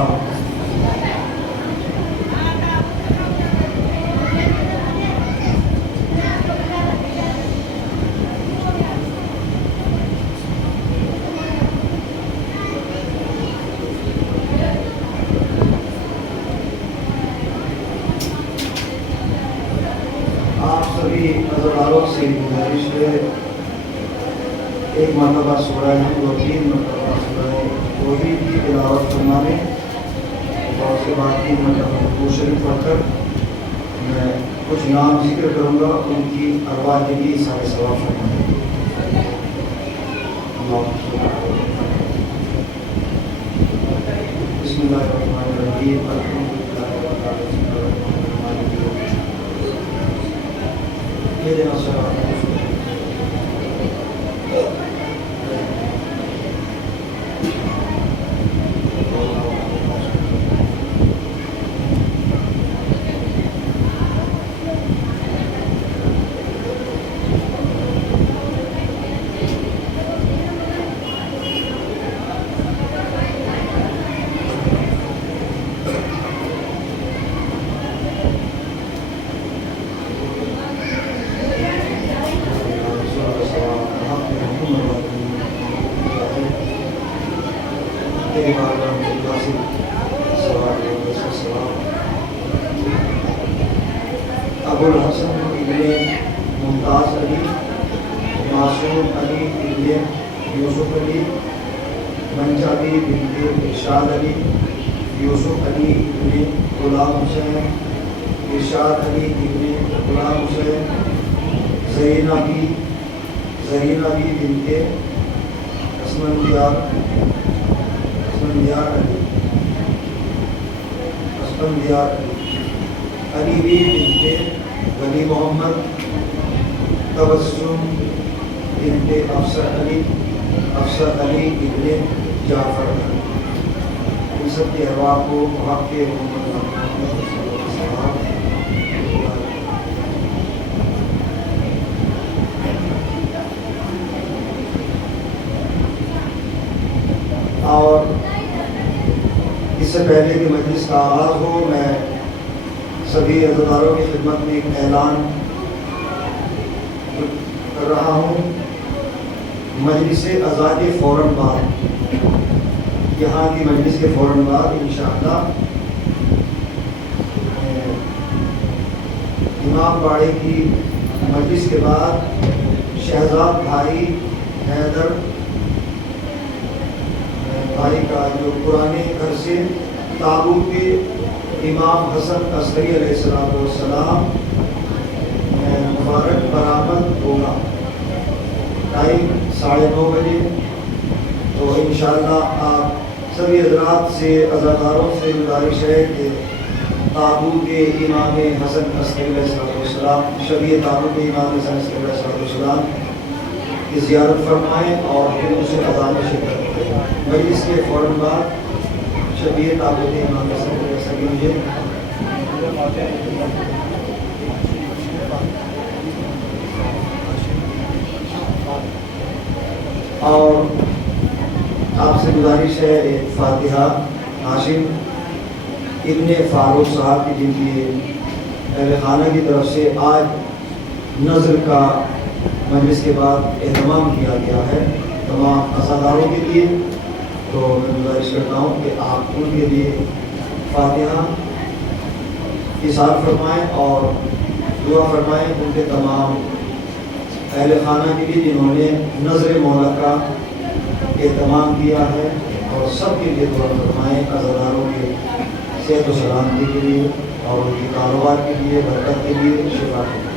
آپ سبھی عزاداروں سے گزارش ہے ایک مرتبہ سورہ حمد اور 3 مرتبہ سورہ توحید کی تلاوت فرمانے اور اس کے بعد 3 مرتبہ درود شریف پڑھ کر میں کچھ نام ذکر کروں گا، ان کی ارواح کے لیے سارے ثواب فرمائیں۔ بسم اللہ الرحمن الرحیم، الحمدللہ رب العالمین الرحمن الرحیم اهدنا الصراط المستقيم۔ ابو الحسن ابن ممتاز علی، معصوم علی ابن یوسف علی، منجابی بنت ارشاد علی، یوسف علی ابن غلام حسین، ارشاد علی ابن غلام حسین، زرینہ بی بنت اسفندیار علی بی بنت ولی محمد، تبسم بنت افسر علی ابن جعفر۔ ان سب کے ارواح کو محق کے اور اس سے پہلے کہ مجلس کا آغاز ہو، میں سبھی عزاداروں کی خدمت میں ایک اعلان کر رہا ہوں۔ مجلس اذان کے فوراً بعد، یہاں کی مجلس کے فوراً بعد انشاءاللہ امام باڑے کی مجلس کے بعد شہزاد بھائی حیدر بھائی کا جو پرانے گھر سے تابوت کے امام حسن عسکری علیہ السلام مبارک برآمد ہوگا ٹائم 9:30 بجے۔ تو انشاءاللہ آپ سبھی حضرات سے عزاداروں سے گزارش ہے کہ تابوت کے امام حسن عسکری علیہ السلام، شبیہ تابوت کے امام حسن عسکری علیہ السلام کی زیارت فرمائیں اور پھر اسے اذان میں شرکت کریں۔ مجلس کے فوراً بعد شبیہ تابوت امام حسن علیہ السلام اور آپ سے گزارش ہے ایک فاتحہ ہاشم ابن فاروق صاحب کی، جن کی اہل خانہ کی طرف سے آج نظر کا مجلس کے بعد اہتمام کیا گیا ہے تمام عزاداروں کے لیے۔ تو میں گزارش کرتا ہوں کہ آپ ان کے لیے فاتحہ اظہار فرمائیں اور دعا فرمائیں ان کے تمام اہل خانہ کے لیے جنہوں نے نظر مولا کا اہتمام کیا ہے، اور سب کے لیے دعا فرمائیں، عزاداروں کے صحت و سلامتی کے لیے اور ان کے کاروبار کے لیے، برکت کے لیے، شفا کے لیے۔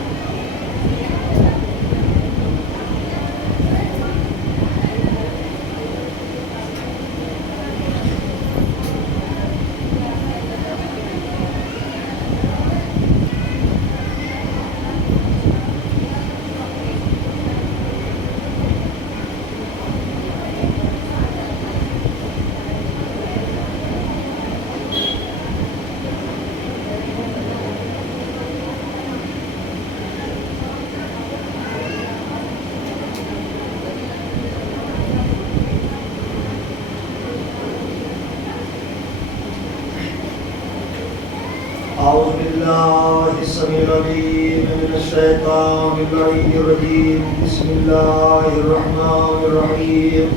أعوذ بالله السميع العليم من الشيطان اللعين الرجيم. بسم الله الرحمن الرحيم.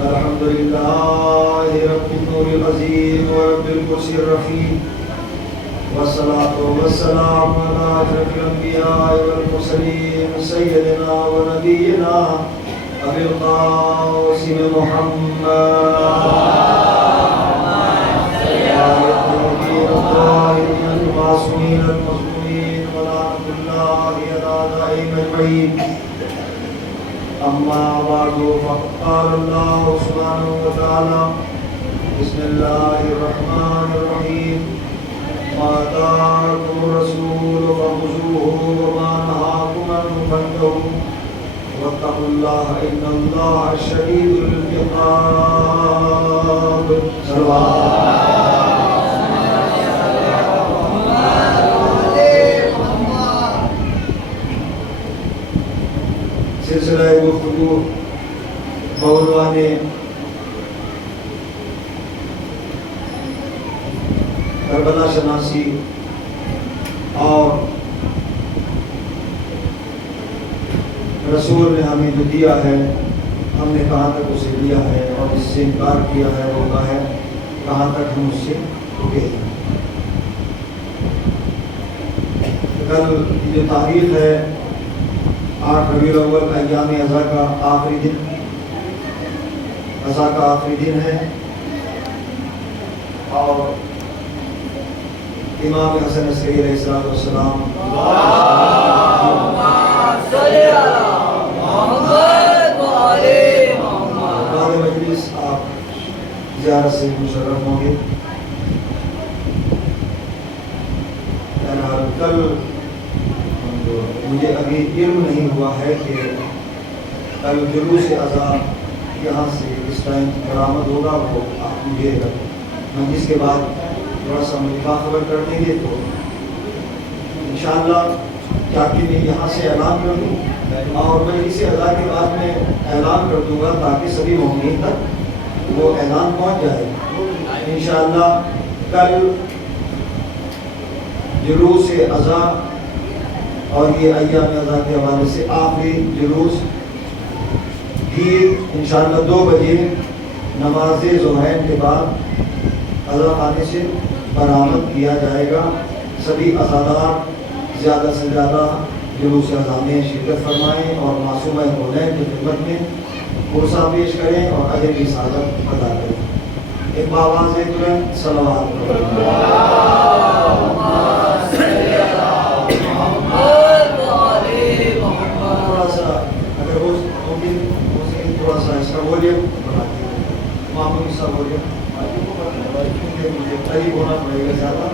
الحمد لله رب النور العظيم ورب الكرسي الرفيع، والصلاة والسلام على أشرف الأنبياء والمرسلين سيدنا ونبينا أبي القاسم محمد الطاهرين المعصومين المظلومين ولعنة الله على أعدائهم أجمعين. أما بعد فقد قال الله سبحانه وتعالى: بسم الله الرحمن الرحيم. ما آتاكم الرسول فخذوه وما نهاكم عنه فانتهوا واتقوا الله إن الله شديد العقاب. سلسلہ گفتگو بعنوان کربلا شناسی اور رسول نے ہمیں جو دیا ہے ہم نے کہاں تک اسے لیا ہے اور اس سے انکار کیا ہے، روکا ہے، کہاں تک ہم اس سے رکے ہیں۔ کل کی جو تاریخ ہے 8 ربیع الاول ایام عزا کا آخری دن، عزا کا آخری دن ہے، اور امام حسن عسکری علیہ السلام بعد مجلس آپ زیارت سے مشرف ہوں گے۔ کل مجھے ابھی علم نہیں ہوا ہے کہ کل جلوس عزا یہاں سے اس ٹائم برآمد ہوگا، وہ آپ مجھے مجلس کے بعد تھوڑا سا مجھے باخبر کر دیں گے تو انشاءاللہ کیا کہ میں یہاں سے اعلان کر دوں اور مجلس عزا کے بعد میں اعلان کر دوں گا تاکہ سبھی مومنین تک وہ اعلان پہنچ جائے۔ انشاءاللہ کل جلوس عزا اور یہ ایام عزا کے حوالے سے آخری جلوس بھی انشاءاللہ 2 بجے نماز ظہرین کے بعد عزا خانے سے برآمد کیا جائے گا۔ سبھی عزادار زیادہ سے زیادہ جلوس عزا میں شرکت فرمائیں اور معصومہ کونین کی خدمت میں پرسہ پیش کریں اور اجر کی سعادت ادا کریں۔ ایک باواز ترنت صلوات تھوڑا سا اس کا ولیوم بڑھا دیں، معمولی سا ولیوم، کیونکہ مجھے قریب ہونا پڑے گا زیادہ۔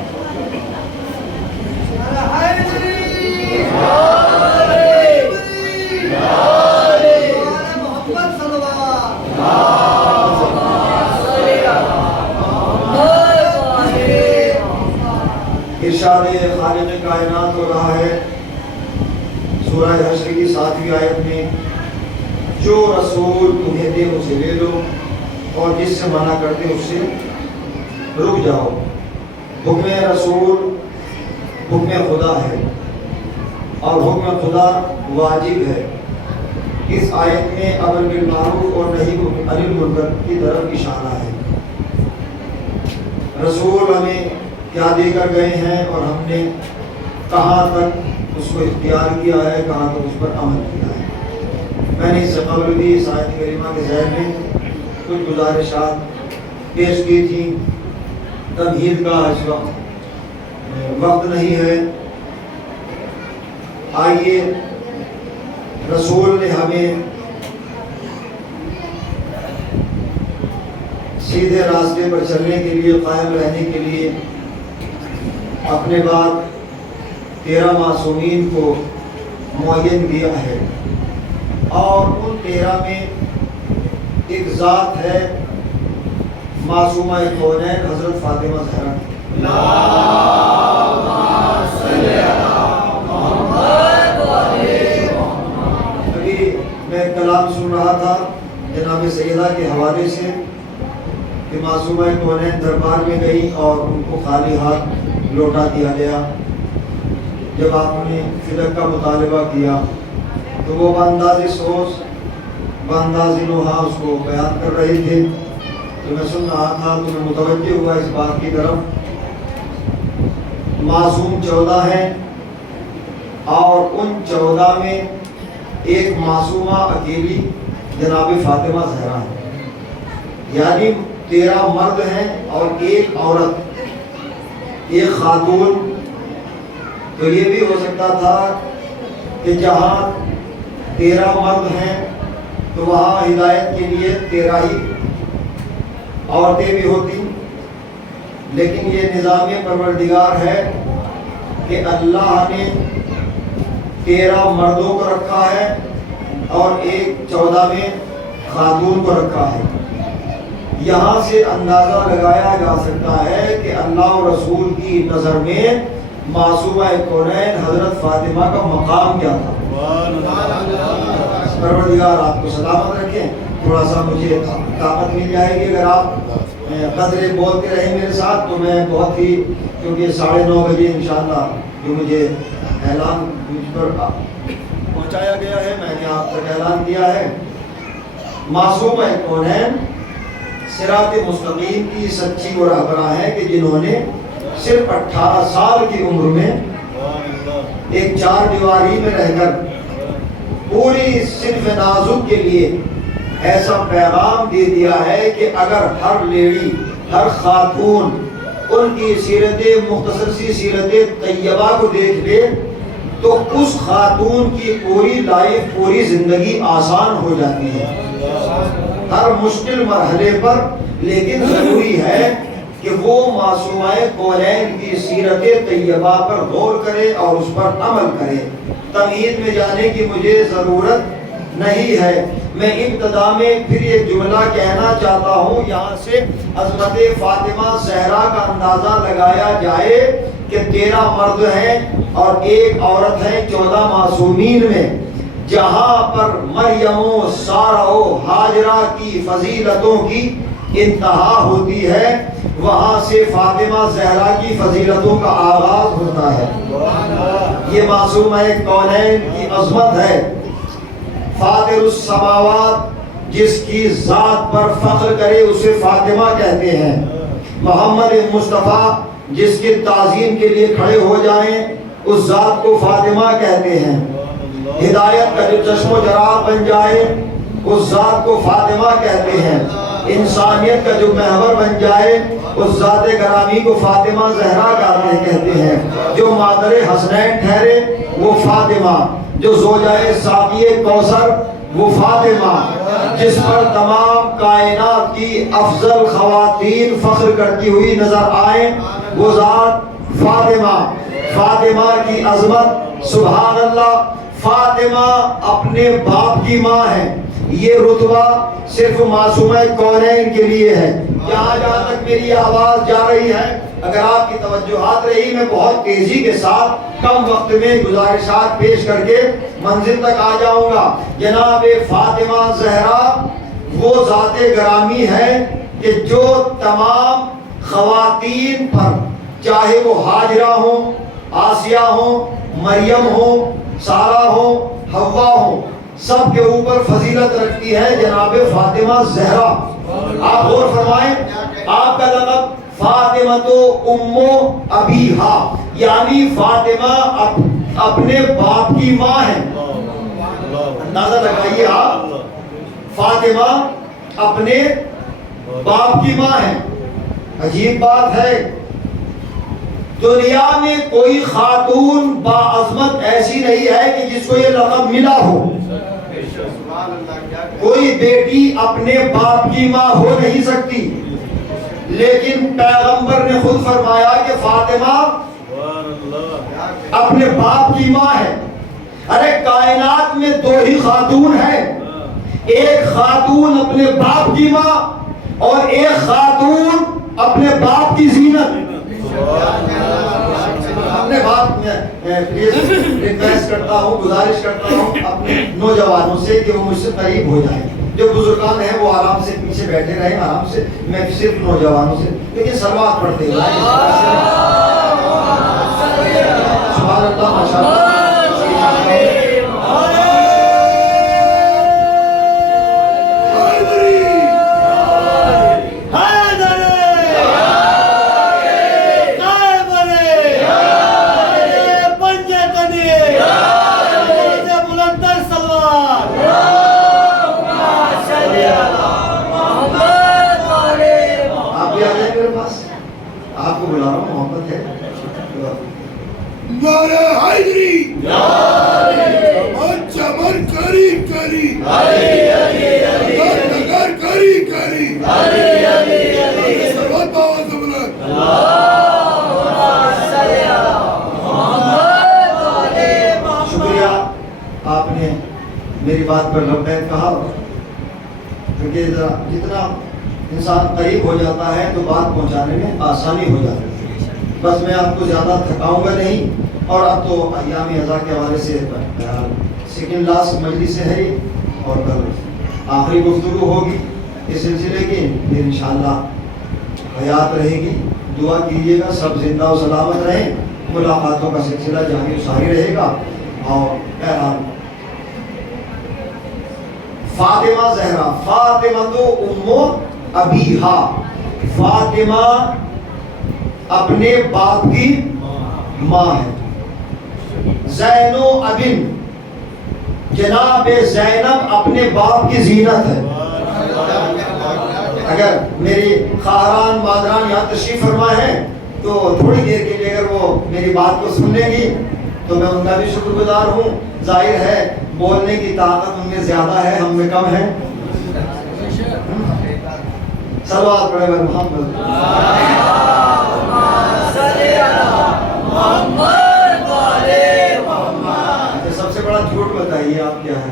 ارشاد خالق کائنات ہو رہا ہے سورہ حشر کی 7ویں آیت میں: جو رسول تمہیں دے اسے لے لو اور جس سے منع کر دے اس سے رک جاؤ۔ حکم رسول حکم خدا ہے اور حکم خدا واجب ہے۔ اس آیت میں امر بالمعروف اور نہی عن المنکر کی طرف اشارہ ہے۔ رسول ہمیں کیا دے کر گئے ہیں اور ہم نے کہاں تک اس کو اختیار کیا ہے، کہاں تک اس پر عمل کیا ہے۔ میں نے اس سے قبل بھی اس آیت کریمہ کے ذیل میں کچھ گزارشات پیش کی تھیں، تمہید کا اس وقت نہیں ہے۔ آئیے، رسول نے ہمیں سیدھے راستے پر چلنے کے لیے، قائم رہنے کے لیے اپنے بعد 13 معصومین کو معین کیا ہے، اور ان 13 میں ایک ذات ہے معصومہ کونین حضرت فاطمہ زہرا۔ ابھی میں کلام سن رہا تھا جناب سیدہ کے حوالے سے کہ معصومہ کونین دربار میں گئی اور ان کو خالی ہاتھ لوٹا دیا گیا۔ جب آپ نے فدق کا مطالبہ کیا تو وہ بانداز سوچ بانداز نوحہ اس کو بیان کر رہے تھے، تو میں سن رہا تھا تو میں متوجہ ہوا اس بات کی طرف، معصوم 14 ہیں اور ان 14 میں ایک معصومہ اکیلی جناب فاطمہ زہرا ہے، یعنی 13 مرد ہیں اور ایک عورت، ایک خاتون۔ تو یہ بھی ہو سکتا تھا کہ جہاں 13 مرد ہیں تو وہاں ہدایت کے لیے 13 ہی عورتیں بھی ہوتی، لیکن یہ نظام پروردگار ہے کہ اللہ نے 13 مردوں کو رکھا ہے اور ایک 14 میں خاتون کو رکھا ہے۔ یہاں سے اندازہ لگایا جا سکتا ہے کہ اللہ اور رسول کی نظر میں معصومہ کونین حضرت فاطمہ کا مقام کیا تھا۔ پروردگار آپ کو سلامت رکھیں، تھوڑا سا مجھے طاقت مل جائے گی اگر آپ قدرے بولتے رہیں میرے ساتھ، تو میں بہت ہی، کیونکہ 9:30 بجے انشاءاللہ جو مجھے اعلان مجھ پر پہنچایا گیا ہے، میں نے آپ تک اعلان کیا ہے۔ معصومہ کونین صراط مستقیم کی سچی وہ رہبراں ہیں کہ جنہوں نے صرف 18 سال کی عمر میں ایک 4 دیواری میں رہ کر پوری صنف نازک کے لیے ایسا پیغام دے دیا ہے کہ اگر ہر لیڈی، ہر خاتون ان کی سیرت مختصر سی سیرت طیبہ کو دیکھ لے تو اس خاتون کی پوری لائف، پوری زندگی آسان ہو جاتی ہے ہر مشکل مرحلے پر۔ لیکن ضروری ہے کہ وہ معصومہ کونین کی سیرت طیبہ پر غور کرے اور اس پر عمل کرے۔ تمہید میں جانے کی مجھے ضرورت نہیں ہے، میں ابتدا میں پھر ایک جملہ کہنا چاہتا ہوں، یہاں سے عظمت فاطمہ زہرا کا اندازہ لگایا جائے کہ 13 مرد ہیں اور ایک عورت ہے 14 معصومین میں۔ جہاں پر مریم و سارہ و ہاجرہ کی فضیلتوں کی انتہا ہوتی ہے، وہاں سے فاطمہ زہرا کی فضیلتوں کا آغاز ہوتا ہے۔ یہ معصومہ کونین کی عظمت ہے۔ فاطر السماوات، جس کی ذات پر فخر کرے اسے فاطمہ کہتے ہیں۔ محمد مصطفیٰ، جس کی تعظیم کے لیے کھڑے ہو جائیں اس ذات کو فاطمہ کہتے ہیں۔ ہدایت کا جو چشم و چراغ بن جائے اس ذات کو فاطمہ کہتے ہیں۔ انسانیت کا جو محور بن جائے اس ذات گرامی کو فاطمہ زہرا کہتے ہیں۔ جو مادر حسنین ٹھہرے وہ فاطمہ، جو زوجہ ساقی کوثر وہ فاطمہ، جس پر تمام کائنات کی افضل خواتین فخر کرتی ہوئی نظر آئیں وہ ذات فاطمہ۔ فاطمہ کی عظمت، سبحان اللہ، فاطمہ اپنے باپ کی ماں ہے۔ یہ رتبہ صرف معصومہ کونین کے لیے ہے۔ جہاں تک میری آواز جا رہی ہے، اگر آپ کی توجہات رہی، میں بہت تیزی کے ساتھ کم وقت میں گزارشات پیش کر کے منزل تک آ جاؤں گا۔ جناب فاطمہ زہرا وہ ذات گرامی ہے کہ جو تمام خواتین پر، چاہے وہ ہاجرہ ہوں، آسیہ ہوں، مریم ہوں، سارہ ہوں، حوا ہوں، سب کے اوپر فضیلت رکھتی ہے جناب فاطمہ زہرا۔ آپ غور فرمائیں، آپ کا لقب فاطمہ تو امو ابیہا، یعنی فاطمہ اپنے باپ کی ماں ہے۔ اندازہ لگائیے آپ، فاطمہ اپنے باپ کی ماں ہے۔ عجیب بات ہے، دنیا میں کوئی خاتون باعظمت ایسی نہیں ہے کہ جس کو یہ لقب ملا ہو۔ کوئی بیٹی اپنے باپ کی ماں ہو نہیں سکتی، لیکن پیغمبر نے خود فرمایا کہ فاطمہ اپنے باپ کی ماں ہے۔ ارے کائنات میں 2 ہی خاتون ہیں، ایک خاتون اپنے باپ کی ماں اور ایک خاتون اپنے باپ کی زینت۔ اپنے باپ میں پلیز ریکویسٹ کرتا ہوں، گزارش کرتا ہوں اپنے نوجوانوں سے کہ وہ مجھ سے قریب ہو جائیں۔ جو بزرگان ہیں وہ آرام سے پیچھے بیٹھے رہیں، آرام سے، میں صرف نوجوانوں سے، لیکن صلوات پڑھتے ہیں۔ سبحان اللہ ماشاءاللہ. آپ کو بلا رہا ہوں, محبت ہے. نعرہ حیدری چمر کری کری نگر کری کری سبحان باوا زبران. شکریہ آپ نے میری بات پر لبیک کہا, کیونکہ جتنا انسان قریب ہو جاتا ہے تو بات پہنچانے میں آسانی ہو جاتی ہے. بس میں آپ کو زیادہ تھکاؤں گا نہیں, اور اب تو ایام ازا کے حوالے سے سیکنڈ لاسٹ مجلس ہے اور کل آخری گفتگو ہوگی اس سلسلے کی. پھر انشاءاللہ حیات رہے گی, دعا کیجیے گا سب زندہ و سلامت رہیں, ملاقاتوں کا سلسلہ جاری و ساری رہے گا. اور فاطمہ زہرا, فاطمہ تو امو ابیہا, فاطمہ اپنے باپ کی ماں ہے. زین و ابن, جناب زینب اپنے باپ کی زینت ہے. اگر میری خواہران مادران یہاں تشریف فرما ہے تو تھوڑی دیر کے لیے اگر وہ میری بات کو سن لیں گی تو میں ان کا بھی شکر گزار ہوں. ظاہر ہے بولنے کی طاقت ان میں زیادہ ہے, ہم میں کم ہے. صلوات پڑھے بر محمد. سب سے بڑا جھوٹ بتائیے آپ کیا ہے؟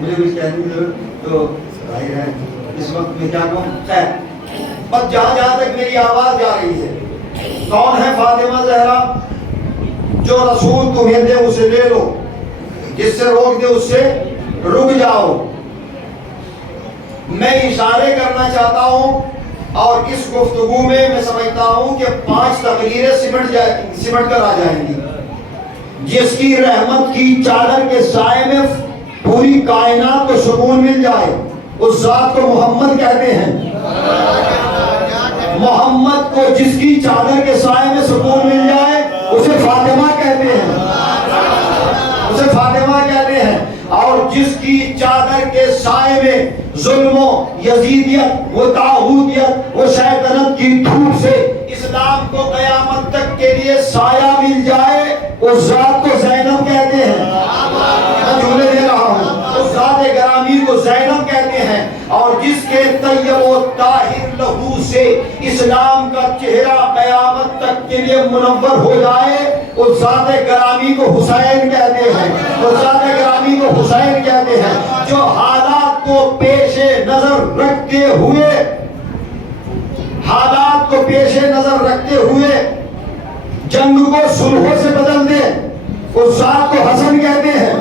مجھے کچھ کہنے کی ضرورت تو ظاہر ہے اس وقت میں کیا کہوں. خیر, بس جہاں جہاں تک میری آواز جا رہی ہے, کون ہے فاطمہ زہرا؟ جو رسول تمہیں دے اسے لے لو, جس سے روک دے اس سے رک جاؤ. میں اشارے کرنا چاہتا ہوں اور اس گفتگو میں سمجھتا ہوں کہ 5 تقریریں سمٹ کر آ جائیں گی. جس کی رحمت کی چادر کے سائے میں پوری کائنات کو سکون مل جائے, اس ذات کو محمد کہتے ہیں. محمد کو جس کی چادر کے سائے میں سکون مل جائے اسے فاطمہ کہتے ہیں, اسے فاطمہ کہتے ہیں. اور جس کی چادر کے سائے میں ظلم و یزیدیت و طاغوتیت و شیطنت کی دھوپ سے اسلام کو قیامت تک کے لیے سایہ مل جائے, اس ذات کو زینب کہتے ہیں. میں جملے دے رہا ہوں, اس ذات گرامی کو زینب کہتے ہیں. اور جس کے طیب و طاہر لہو سے اسلام کا چہرہ قیامت تک کے لیے منور ہو جائے, اس ذات گرامی کو حسین کہتے ہیں. اس ذات گرامی کو حسین کہتے ہیں جو حالات کو پیش نظر رکھتے ہوئے, حالات کو پیش نظر رکھتے ہوئے جنگ کو صلحوں سے بدل دے, اس ذات کو حسن کہتے ہیں.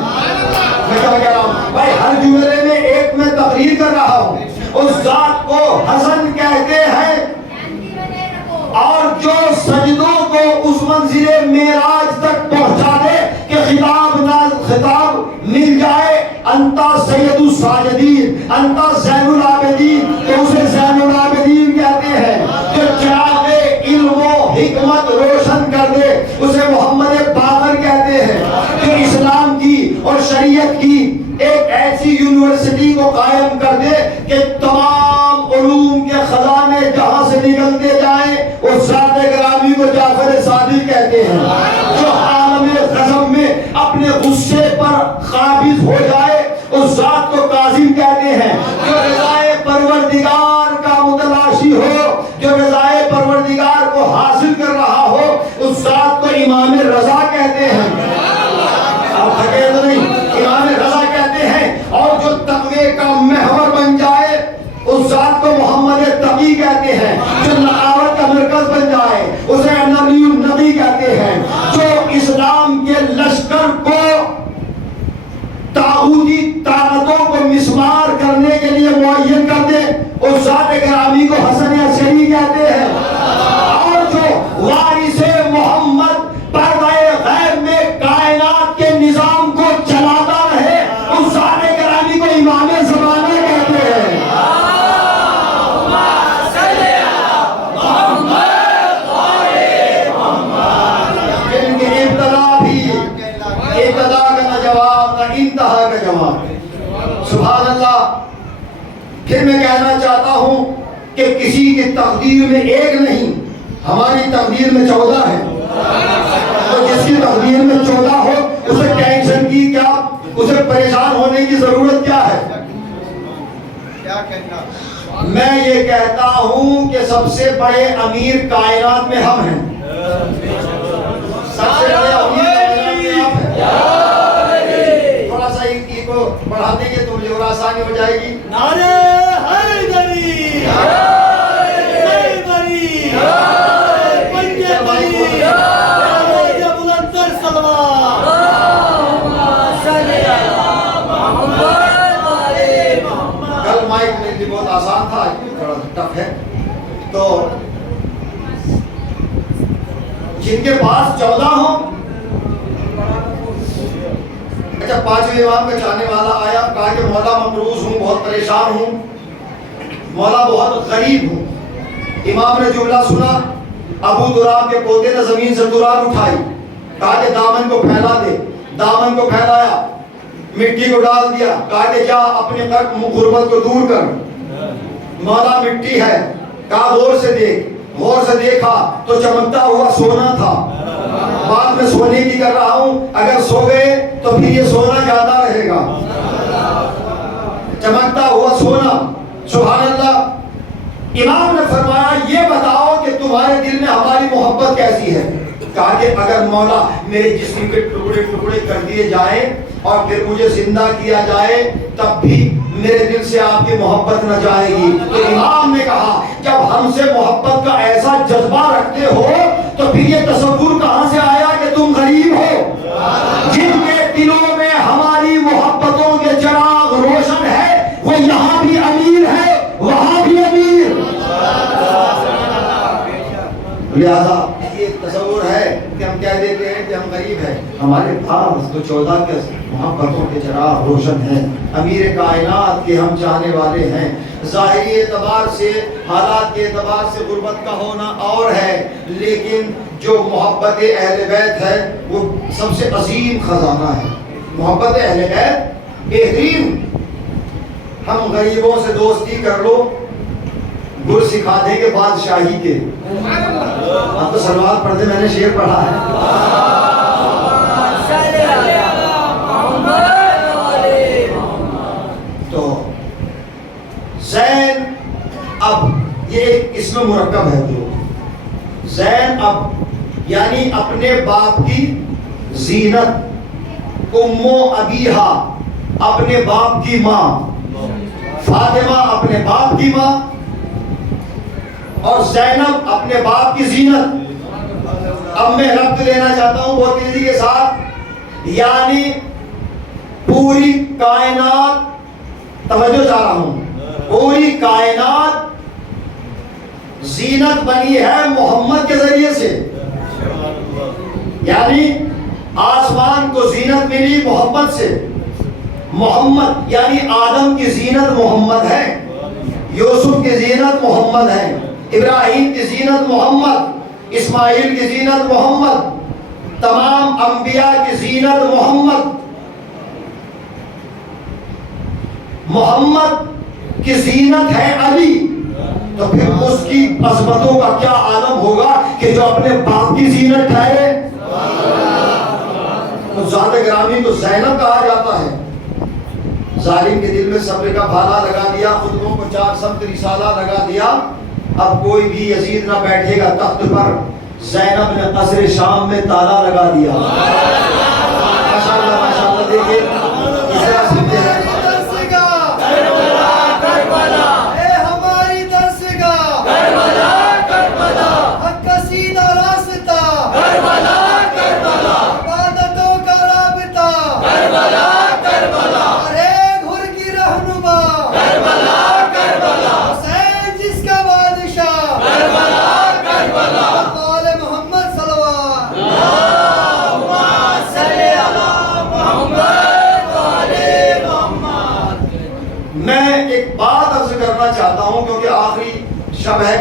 میں کیا کہہ رہا ہوں بھائی, ہر جملے میں ایک میں تقریر کر رہا ہوں. اس ذات کو حسن کہتے ہیں. اور جو سجدوں کو اس منزل معراج تک پہنچا دے کہ خطاب مل جائے انتا سید الساجدین, انتا زین العابدین, تو اسے زین العابدین کہتے ہیں. جو چراغ علم و حکمت روشن کر دے اسے محمد باقر کہتے ہیں. جو اسلام کی اور شریعت کی ایک ایسی یونیورسٹی کو قائم کر دے کہ تمام علوم کے خزانے جہاں سے نکلتے جائیں, اس ذات گرامی کو جعفر صادق کہتے ہیں. جو عالم غضب میں اپنے غصے پر قابض ہو جائے, اس ذات کو کاظم کہتے ہیں. جو رضائے پروردگار کا متلاشی ہو, جو رضائے پروردگار کو حاصل کر رہا ہو, اس ذات کو امام رضا کہتے ہیں. آپ تھکے تو نہیں, امام رضا کہتے ہیں. اور جو تقوی کا محور بن جائے اس ذات کو محمد تقی کہتے ہیں. جو نقاوت کا مرکز بن جائے اسے نبی النبی کہتے ہیں. جو اسلام کے لشکر کو طاغوتی طاقتوں کو مسمار کرنے کے لیے معین کر دے, اس ذات گرامی کو حسن عسکری کہتے ہیں. اور جو وارث کہ کسی کی تقدیر میں ایک نہیں، ہماری تقدیر میں 14 ہے. تو جس کی تقدیر میں 14 ہو اسے ٹینشن کی کیا، اسے پریشان ہونے کی ضرورت کیا ہے؟ میں یہ کہتا ہوں کہ سب سے بڑے امیر کائنات میں ہم ہیں. سب سے بڑے امیر کائنات میں ہم ہیں. تھوڑا سا ایک کو بڑھا دیں گے تو مجھے اور آسانی ہو جائے گی. نعرہ حیدری، حیدری، پنجے بری، نعرہ بلندر سلوات. کل مائک میرے لیے بہت آسان تھا، تھوڑا ٹف ہے. تو جن کے پاس 14 ہوں، اچھا 5ویں امام کا چاہنے والا آیا، کہا کہ مولا مقروض ہوں، بہت پریشان ہوں، مولا بہت غریب ہوں. امام نے جملہ سنا، ابو دراب کے پوتے نے زمین سے دراب اٹھائی، کہا کہ دامن کو پھیلا دے. دامن کو پھیلایا، مٹی کو ڈال دیا، کہا کہ جا اپنے غربت کو دور کر. مولا مٹی ہے، کہا غور سے دیکھ. غور سے دیکھا تو چمکتا ہوا سونا تھا. بات میں سونے کی کر رہا ہوں، اگر سو گئے تو پھر یہ سونا جاتا رہے گا. چمکتا ہوا سونا، سبحان اللہ. امام نے فرمایا یہ بتاؤ کہ تمہارے دل میں ہماری محبت کیسی ہے. کہا کہ اگر مولا میرے جسم کے ٹکڑے ٹکڑے کر دیے جائیں اور پھر مجھے زندہ کیا جائے تب بھی میرے دل سے آپ کی محبت نہ جائے گی. تو امام نے کہا جب ہم سے محبت کا ایسا جذبہ رکھتے ہو تو پھر یہ تصور کہاں سے آیا کہ تم غریب ہو. جن کے دلوں میں ہماری محبتوں کے چراغ روشن ہے وہ یہاں بھی امیر ہے، وہاں بھی امیر. لہذا یہ تصور ہے کہ ہم کہہ دیتے ہیں کہ ہم غریب ہیں، ہمارے پاس تو 14 کے محبتوں کے چراغ روشن ہیں. امیر کائنات کے ہم چاہنے والے ہیں. ظاہری اعتبار سے، حالات کے اعتبار سے غربت کا ہونا اور ہے، لیکن جو محبت اہل بیت ہے وہ سب سے عظیم خزانہ ہے. محبت اہل بیت بہترین. ہم غریبوں سے دوستی کر لو، گر سکھا دیں گے بادشاہی کے. آپ تو سلوات پڑھتے، میں نے شعر پڑھا ہے. تو زین اب یہ ایک اسم مرکب ہے. جو زین اب یعنی اپنے باپ کی زینت، امو ابیہا اپنے باپ کی ماں، فاطمہ اپنے باپ کی ماں اور زینب اپنے باپ کی زینت. اب میں ربط لینا چاہتا ہوں بہت تیزی کے ساتھ، یعنی پوری کائنات، توجہ چاہ رہا ہوں، پوری کائنات زینت بنی ہے محمد کے ذریعے سے. یعنی آسمان کو زینت ملی محمد سے. محمد یعنی آدم کی زینت محمد ہے، یوسف کی زینت محمد ہے، ابراہیم کی زینت محمد، اسماعیل کی زینت محمد، تمام انبیاء کی زینت محمد. محمد کی زینت ہے علی، تو پھر اس کی عظمتوں کا کیا عالم ہوگا کہ جو اپنے باپ کی زینت ٹھہرے. تو ذات گرامی تو زینب کہا جاتا ہے. ظالم کے دل میں صبر کا بھالا لگا دیا، خطبوں کو 4 سمت رسالہ لگا دیا. اب کوئی بھی یزید نہ بیٹھے گا تخت پر. زینب نے قصر شام میں تالا لگا دیا. ماشاءاللہ ماشاءاللہ. دیکھیں اس طرح سنتے ہیں. چاہتا ہوں کیونکہ آخری شب ہے.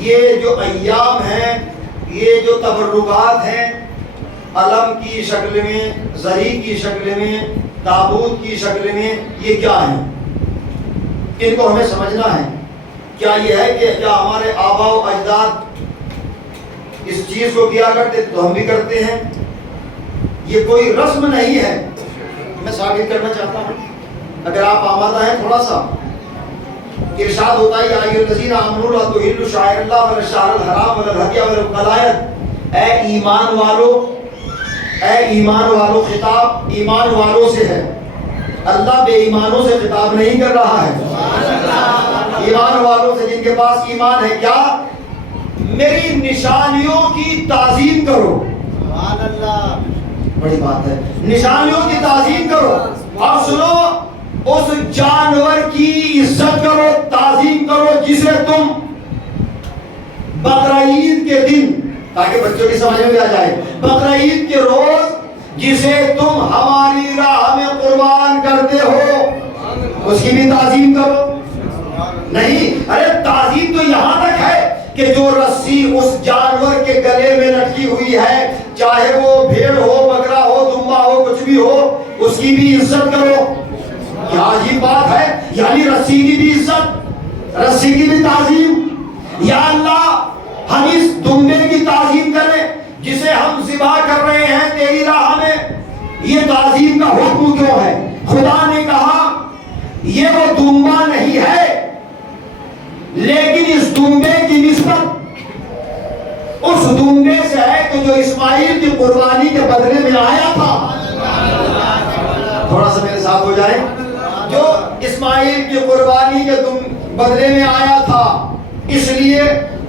یہ جو ایام ہیں، یہ جو تبرکات ہیں، علم کی شکل میں، زری کی شکل میں، تابوت کی شکل میں، یہ کیا ہیں؟ ان کو ہمیں سمجھنا ہے. کیا یہ ہے کہ کیا ہمارے آبا و اجداد اس چیز کو کیا کرتے تو ہم بھی کرتے ہیں؟ یہ کوئی رسم نہیں ہے. میں ثابت کرنا چاہتا ہوں، اگر آپ آمادہ ہیں تھوڑا سا. ارشاد ہوتا ہے یا ایھا الذین آمنوا لا تحلوا شعائر اللہ ولا الشہر الحرام ولا الہدی ولا القلائد. اے ایمان والو، اے ایمان والو، خطاب ایمان والوں سے ہے. اللہ بے ایمانوں سے خطاب نہیں کر رہا ہے. ایمان والوں سے، جن کے پاس ایمان ہے. کیا؟ میری نشانیوں کی تعظیم کرو. سبحان اللہ، بڑی بات ہے. نشانیوں کی تعظیم کرو. اور سنو، اس جانور کی عزت کرو، تعظیم کرو جسے تم بقرعید کے دن، تاکہ بچوں کی سمجھ میں آ جائے، بقرعید کے روز جسے تم ہماری راہ میں قربان کرتے ہو، اس کی بھی تعظیم کرو. نہیں، ارے تعظیم تو یہاں تک ہے کہ جو رسی اس جانور کے گلے میں لٹکی ہوئی ہے، چاہے وہ بھیڑ ہو، بکرا ہو، دمبا ہو، کچھ بھی ہو، اس کی بھی عزت کرو. کیا عجیب بات ہے. یعنی رسی کی بھی عزت، رسی کی بھی تعظیم. یا اللہ، ہم اس دمبے کی تعظیم کریں جسے ہم ذبح کر رہے ہیں تیری راہ میں. یہ تعظیم کا حکم کیوں ہے؟ خدا نے کہا یہ وہ دمبا نہیں ہے، لیکن اس دمبے کی نسبت اس دمبے سے ہے کہ جو اسماعیل کی قربانی کے بدلے میں آیا تھا. تھوڑا سا میرے ساتھ ہو جائے. جو اسماعیل کی قربانی کے بدلے میں آیا تھا، اس لیے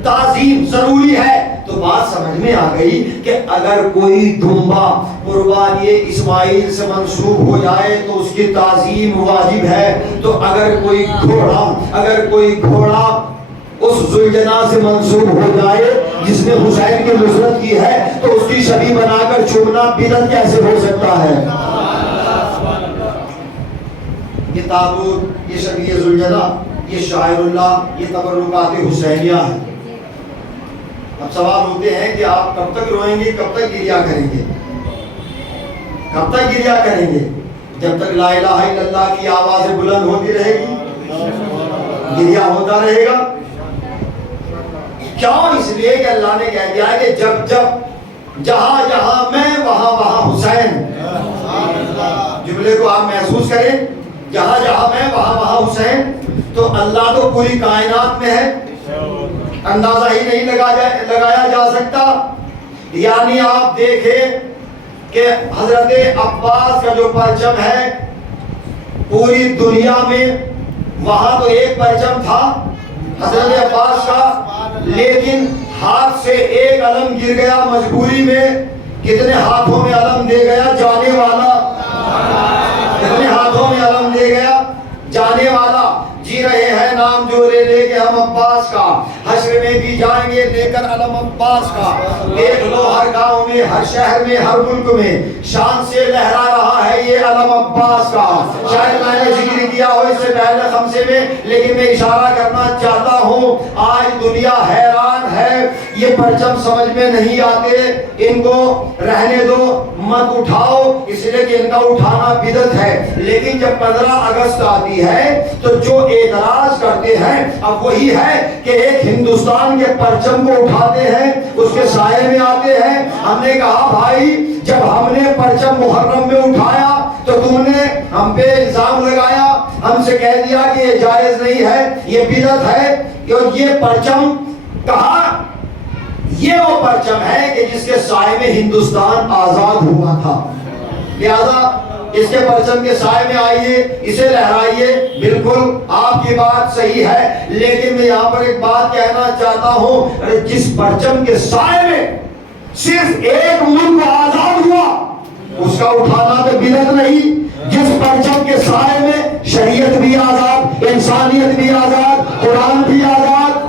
تعظیم ضروری ہے. تو بات سمجھ میں آ گئی کہ اگر کوئی دمبا قربانی اسماعیل سے منسوب ہو جائے تو اس کی تعظیم واجب ہے. تو اگر کوئی گھوڑا اس ذوالجنا سے منسوب ہو جائے جس نے حسین کی نصرت کی ہے، تو اس کی شبیہ بنا کر چومنا بدعت کیسے ہو سکتا ہے؟ یہ تابوت، یہ شبیہ ذوالجنا، یہ شاعر اللہ، یہ تبرکات حسینیہ ہے. اب سوال ہوتے ہیں کہ آپ کب تک روئیں گے، کب تک گریا کریں گے؟ کب تک گریا کریں گے؟ جب تک لا الہ الا اللہ کی آوازیں بلند ہوتی رہے گی، گریا ہوتا رہے گا. کیوں؟ اس لیے کہ اللہ نے کہہ دیا ہے کہ جب جہاں جہاں میں وہاں وہاں حسین. جملے کو آپ محسوس کریں، جہاں جہاں میں وہاں وہاں حسین. تو اللہ تو پوری کائنات میں ہے، اندازہ ہی نہیں لگایا جا سکتا. یعنی آپ دیکھیں کہ حضرت عباس کا جو پرچم ہے پوری دنیا میں، وہاں تو ایک پرچم تھا حضرت عباس کا، لیکن ہاتھ سے ایک علم گر گیا مجبوری میں. کتنے ہاتھوں میں علم دے گیا جانے والا، کتنے ہاتھوں میں علم دے گیا جانے والا. جی رہے ہیں نام جو لے لے کے ہم عباس کا، حشر میں بھی جائیں گے لے کر علم عباس کا. دیکھ لو ہر گاؤں میں، ہر شہر میں، ہر ملک میں شان سے لہرا رہا ہے یہ علم عباس کا. شاید میں نے ذکر کیا ہو اس سے پہلے خمسے میں، لیکن میں اشارہ کرنا چاہتا ہوں آج دنیا حیران ہے. یہ پرچم سمجھ میں نہیں آتے، ان کو رہنے دو، مت اٹھاؤ، اس لیے کہ ان کا اٹھانا بدعت ہے. لیکن جب 15 اگست آتی ہے تو جو اعتراض کرتے ہیں اب وہی ہے کہ ایک ہندوستان کے پرچم کو اٹھاتے ہیں، اس کے سائے میں آتے ہیں. ہم نے کہا بھائی جب ہم نے پرچم محرم میں اٹھایا تو تم نے ہم پہ الزام لگایا، ہم سے کہہ دیا کہ یہ جائز نہیں ہے، یہ بدعت ہے. اور یہ پرچم کہا یہ وہ پرچم ہے کہ جس کے سائے میں ہندوستان آزاد ہوا تھا. لہذا اس کے پرچم کے سائے میں آئیے، اسے لہرائیے. بالکل آپ کی بات صحیح ہے، لیکن میں یہاں پر ایک بات کہنا چاہتا ہوں، جس پرچم کے سائے میں صرف ایک ملک آزاد ہوا اس کا اٹھانا تو بدعت نہیں. جس پرچم کے سائے میں شریعت بھی آزاد، انسانیت بھی آزاد، قرآن بھی آزاد.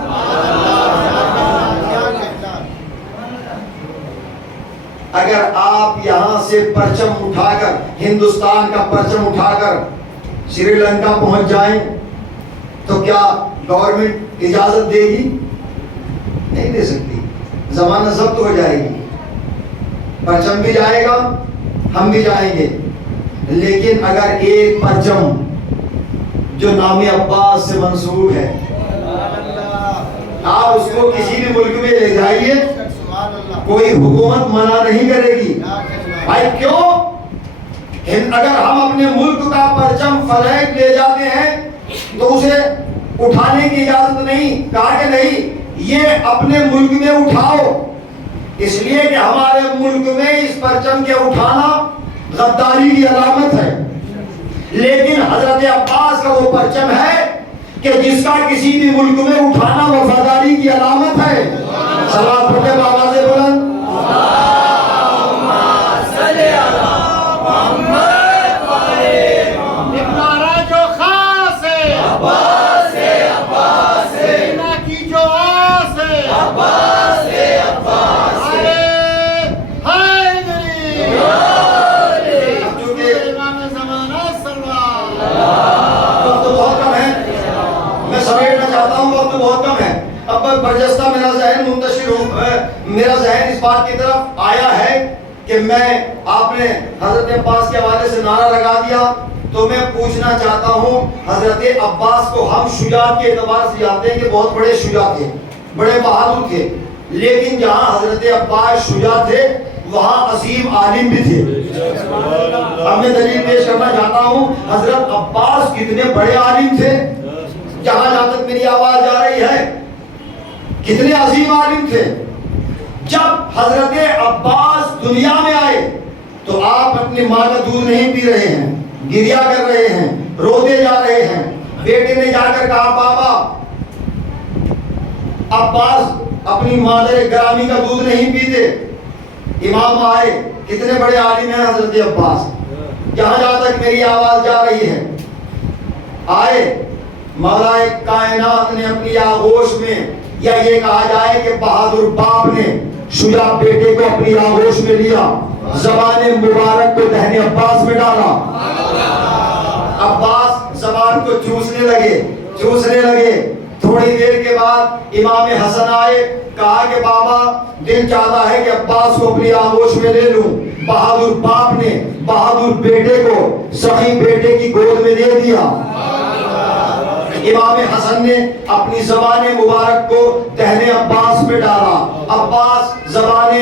اگر آپ یہاں سے پرچم اٹھا کر، ہندوستان کا پرچم اٹھا کر سری لنکا پہنچ جائیں تو کیا گورنمنٹ اجازت دے گی؟ نہیں دے سکتی. زمانہ ضبط ہو جائے گی، پرچم بھی جائے گا، ہم بھی جائیں گے. لیکن اگر ایک پرچم جو نام عباس سے منسوب ہے. آپ اس کو کسی بھی ملک میں لے جائیے, کوئی حکومت منع نہیں کرے گی. بھائی کیوں؟ اگر ہم اپنے ملک کا پرچم فلیگ لے جاتے ہیں تو اسے اٹھانے کی اجازت نہیں. کہا کہ نہیں, یہ اپنے ملک میں اٹھاؤ, اس لیے کہ ہمارے ملک میں اس پرچم کے اٹھانا غداری کی علامت ہے. لیکن حضرت عباس کا وہ پرچم ہے کہ جس کا کسی بھی ملک میں اٹھانا وفاداری کی علامت ہے. صلوات پڑھتے بابا سے بلند. برجستہ میرا ذہن اس بات کی طرف آیا ہے کہ میں آپ نے حضرت عباس کے حوالے سے نعرہ لگا دیا, تو میں پوچھنا چاہتا ہوں, حضرت عباس کو ہم شجاعت کے اعتبار سے جانتے ہیں کہ بہت بڑے شجاع تھے, بڑے بہادر تھے, لیکن جہاں حضرت عباس شجاع تھے وہاں عظیم عالم بھی تھے. اب میں دلیل پیش کرنا چاہتا ہوں, حضرت عباس کتنے بڑے عالم تھے, جہاں جہاں تک میری آواز جا رہی ہے کتنے عظیم عالم تھے. جب حضرت عباس دنیا میں آئے تو آپ اپنی ماں کا دودھ نہیں پی رہے ہیں, گریا کر رہے ہیں, روتے جا رہے ہیں. بیٹے نے جا کر کہا بابا عباس اپنی مادر گرامی کا دودھ نہیں پیتے. امام آئے, کتنے بڑے عالم ہیں حضرت عباس, جہاں جہاں تک میری آواز جا رہی ہے. آئے, مولا کائنات نے اپنی آغوش میں, یا یہ کہا جائے کہ بہادر باپ نے شجاع بیٹے کو اپنی آغوش میں لیا, زبان مبارک کو دہن عباس میں ڈالا. عباس زبان کو چوسنے لگے. تھوڑی دیر کے بعد امام حسن آئے, کہا کہ بابا دل چاہتا ہے کہ عباس کو اپنی آغوش میں لے لوں. بہادر باپ نے بہادر بیٹے کو سخی بیٹے کی گود میں دے دیا. امام حسن نے اپنی زبان مبارک کو دہن عباس میں ڈالا. عباس زبان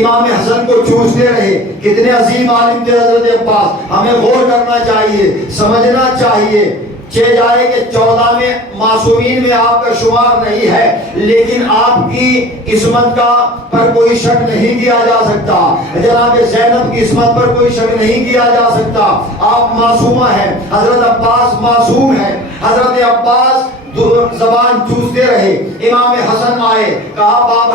امام حسن کو چوستے رہے. کتنے عظیم عالم تھے حضرت عباس. ہمیں غور کرنا چاہیے, سمجھنا چاہیے. چہ جائے کہ 14 میں معصومین میں آپ کا شمار نہیں ہے, لیکن آپ کی عصمت کا پر کوئی شک نہیں کیا جا سکتا. جناب زینب کی عصمت پر کوئی شک نہیں کیا جا سکتا. آپ معصومہ ہیں, حضرت عباس معصوم ہیں. حضرت عباس زبان چوستے رہے. امام حسن آئے, کہا